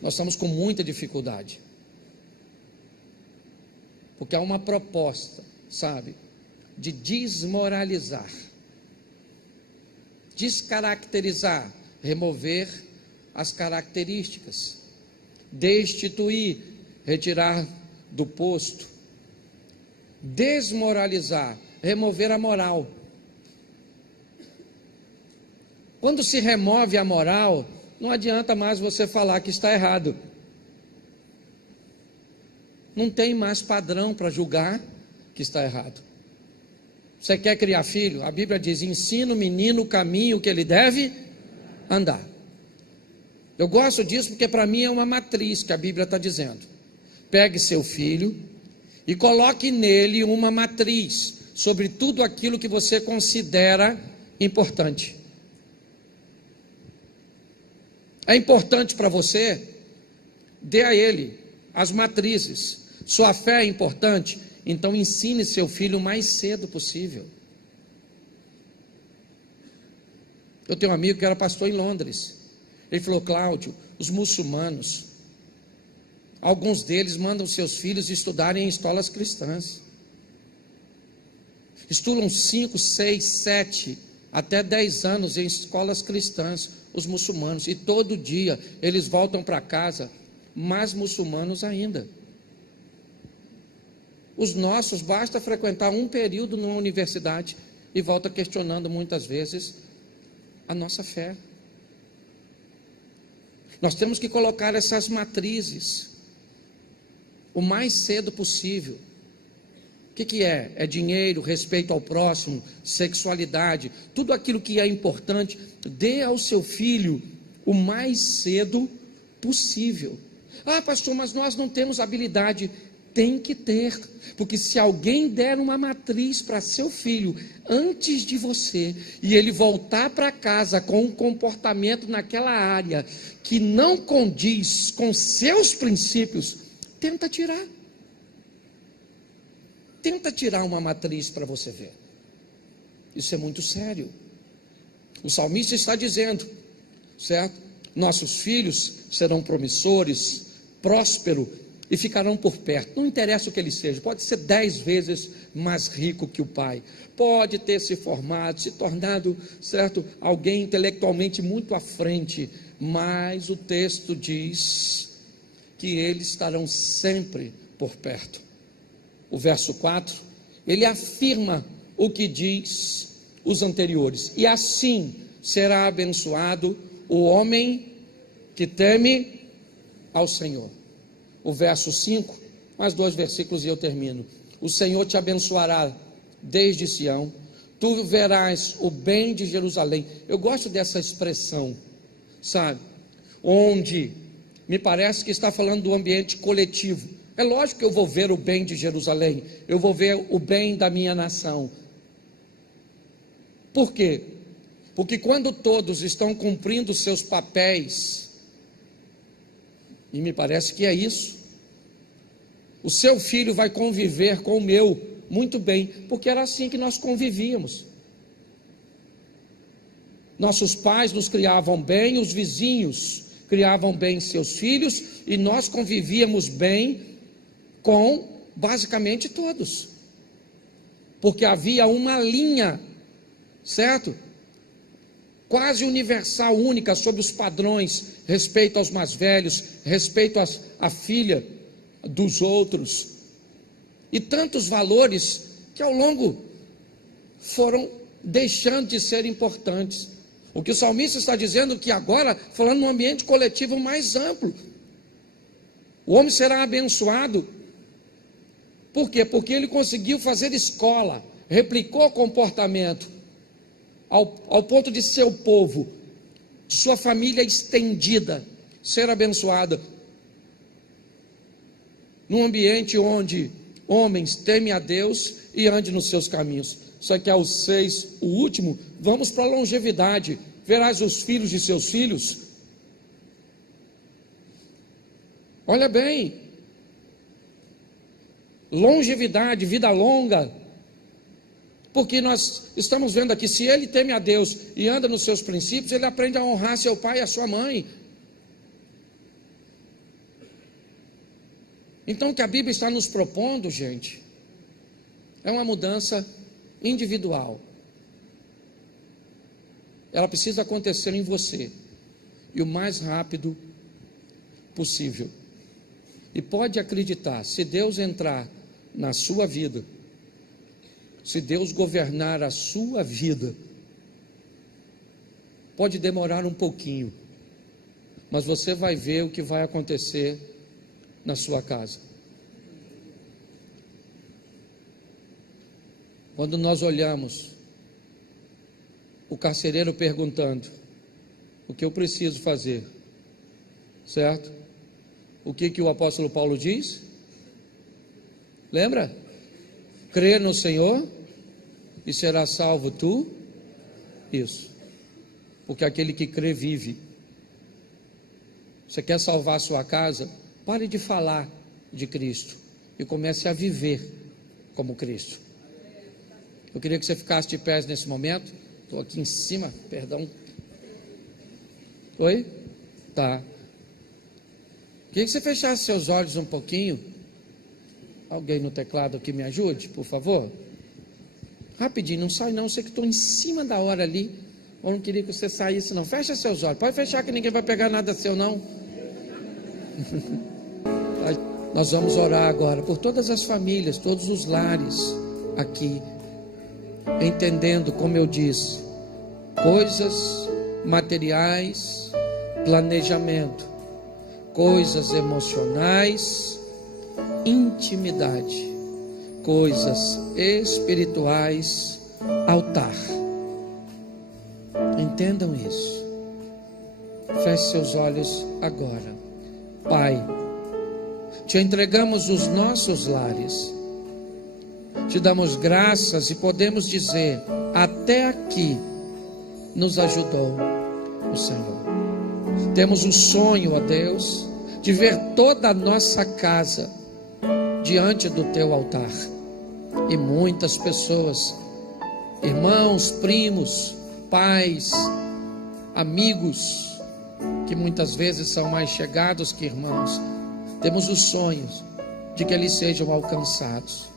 Nós estamos com muita dificuldade, porque há uma proposta, sabe, de desmoralizar, descaracterizar, remover as características, destituir, retirar do posto, desmoralizar, remover a moral. Quando se remove a moral, não adianta mais você falar que está errado. Não tem mais padrão para julgar que está errado. Você quer criar filho? A Bíblia diz: ensina o menino o caminho que ele deve andar. Eu gosto disso porque para mim é uma matriz que a Bíblia está dizendo. Pegue seu filho e coloque nele uma matriz sobre tudo aquilo que você considera importante. É importante para você? Dê a ele as matrizes. Sua fé é importante? Então ensine seu filho o mais cedo possível. Eu tenho um amigo que era pastor em Londres. Ele falou: Cláudio, os muçulmanos, alguns deles mandam seus filhos estudarem em escolas cristãs. Estudam 5, 6, 7, até 10 anos em escolas cristãs, os muçulmanos. E todo dia eles voltam para casa mais muçulmanos ainda. Os nossos, basta frequentar um período numa universidade e volta questionando muitas vezes a nossa fé. Nós temos que colocar essas matrizes o mais cedo possível. O que é? É dinheiro, respeito ao próximo, sexualidade, tudo aquilo que é importante. Dê ao seu filho o mais cedo possível. Ah, pastor, mas nós não temos habilidade. Tem que ter, porque se alguém der uma matriz para seu filho antes de você, e ele voltar para casa com um comportamento naquela área que não condiz com seus princípios, tenta tirar. Tenta tirar uma matriz para você ver. Isso é muito sério. O salmista está dizendo, certo? Nossos filhos serão promissores, prósperos, e ficarão por perto. Não interessa o que ele seja, pode ser 10 vezes mais rico que o pai, pode ter se formado, se tornado, certo, alguém intelectualmente muito à frente, mas o texto diz que eles estarão sempre por perto. O verso 4, ele afirma o que diz os anteriores: e assim será abençoado o homem que teme ao Senhor. O verso 5, mais 2 versículos e eu termino. O Senhor te abençoará desde Sião, tu verás o bem de Jerusalém. Eu gosto dessa expressão, sabe? Onde me parece que está falando do ambiente coletivo. É lógico que eu vou ver o bem de Jerusalém, eu vou ver o bem da minha nação. Por quê? Porque quando todos estão cumprindo seus papéis, e me parece que é isso, o seu filho vai conviver com o meu muito bem, porque era assim que nós convivíamos. Nossos pais nos criavam bem, os vizinhos criavam bem seus filhos, e nós convivíamos bem com basicamente todos, porque havia uma linha, certo? Quase universal, única, sobre os padrões, respeito aos mais velhos, respeito à filha dos outros, e tantos valores que ao longo foram deixando de ser importantes. O que o salmista está dizendo que agora, falando num ambiente coletivo mais amplo, o homem será abençoado. Por quê? Porque ele conseguiu fazer escola, replicou comportamento, ao ponto de seu povo, de sua família estendida, ser abençoada. Num ambiente onde homens temem a Deus e andem nos seus caminhos. Só que ao 6, o último, vamos para a longevidade. Verás os filhos de seus filhos. Olha bem, longevidade, vida longa. Porque nós estamos vendo aqui, se ele teme a Deus e anda nos seus princípios, ele aprende a honrar seu pai e a sua mãe. Então o que a Bíblia está nos propondo, gente, é uma mudança individual. Ela precisa acontecer em você, e o mais rápido possível. E pode acreditar, se Deus entrar na sua vida, se Deus governar a sua vida, pode demorar um pouquinho, mas você vai ver o que vai acontecer na sua casa. Quando nós olhamos o carcereiro perguntando: o que eu preciso fazer? Certo? O que o apóstolo Paulo diz? Lembra? Crer no Senhor e será salvo tu. Isso. Porque aquele que crê vive. Você quer salvar a sua casa? Pare de falar de Cristo e comece a viver como Cristo. Eu queria que você ficasse de pés nesse momento. Estou aqui em cima, perdão. Oi? Tá. Queria que você fechasse seus olhos um pouquinho. Alguém no teclado aqui me ajude, por favor? Rapidinho, não sai não, eu sei que estou em cima da hora ali. Eu não queria que você saísse não. Fecha seus olhos, pode fechar que ninguém vai pegar nada seu não. Nós vamos orar agora por todas as famílias, todos os lares aqui, entendendo, como eu disse, coisas materiais, planejamento, coisas emocionais, intimidade, coisas espirituais, altar. Entendam isso. Feche seus olhos agora. Pai, te entregamos os nossos lares, te damos graças e podemos dizer: até aqui nos ajudou o Senhor. Temos o sonho, ó Deus, de ver toda a nossa casa diante do teu altar. E muitas pessoas, irmãos, primos, pais, amigos, que muitas vezes são mais chegados que irmãos, temos os sonhos de que eles sejam alcançados.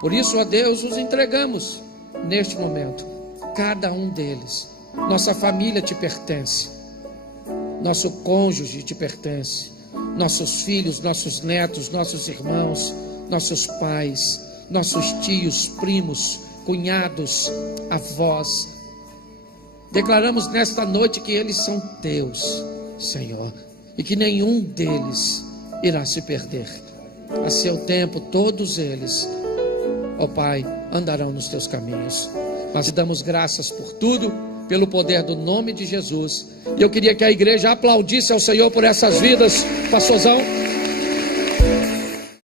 Por isso, ó Deus, os entregamos neste momento, cada um deles. Nossa família te pertence, nosso cônjuge te pertence, nossos filhos, nossos netos, nossos irmãos, nossos pais, nossos tios, primos, cunhados, avós. Declaramos nesta noite que eles são teus, Senhor, e que nenhum deles irá se perder. A seu tempo, todos eles, ó Pai, andarão nos teus caminhos. Nós te damos graças por tudo, pelo poder do nome de Jesus. E eu queria que a igreja aplaudisse ao Senhor por essas vidas. Pastorzão.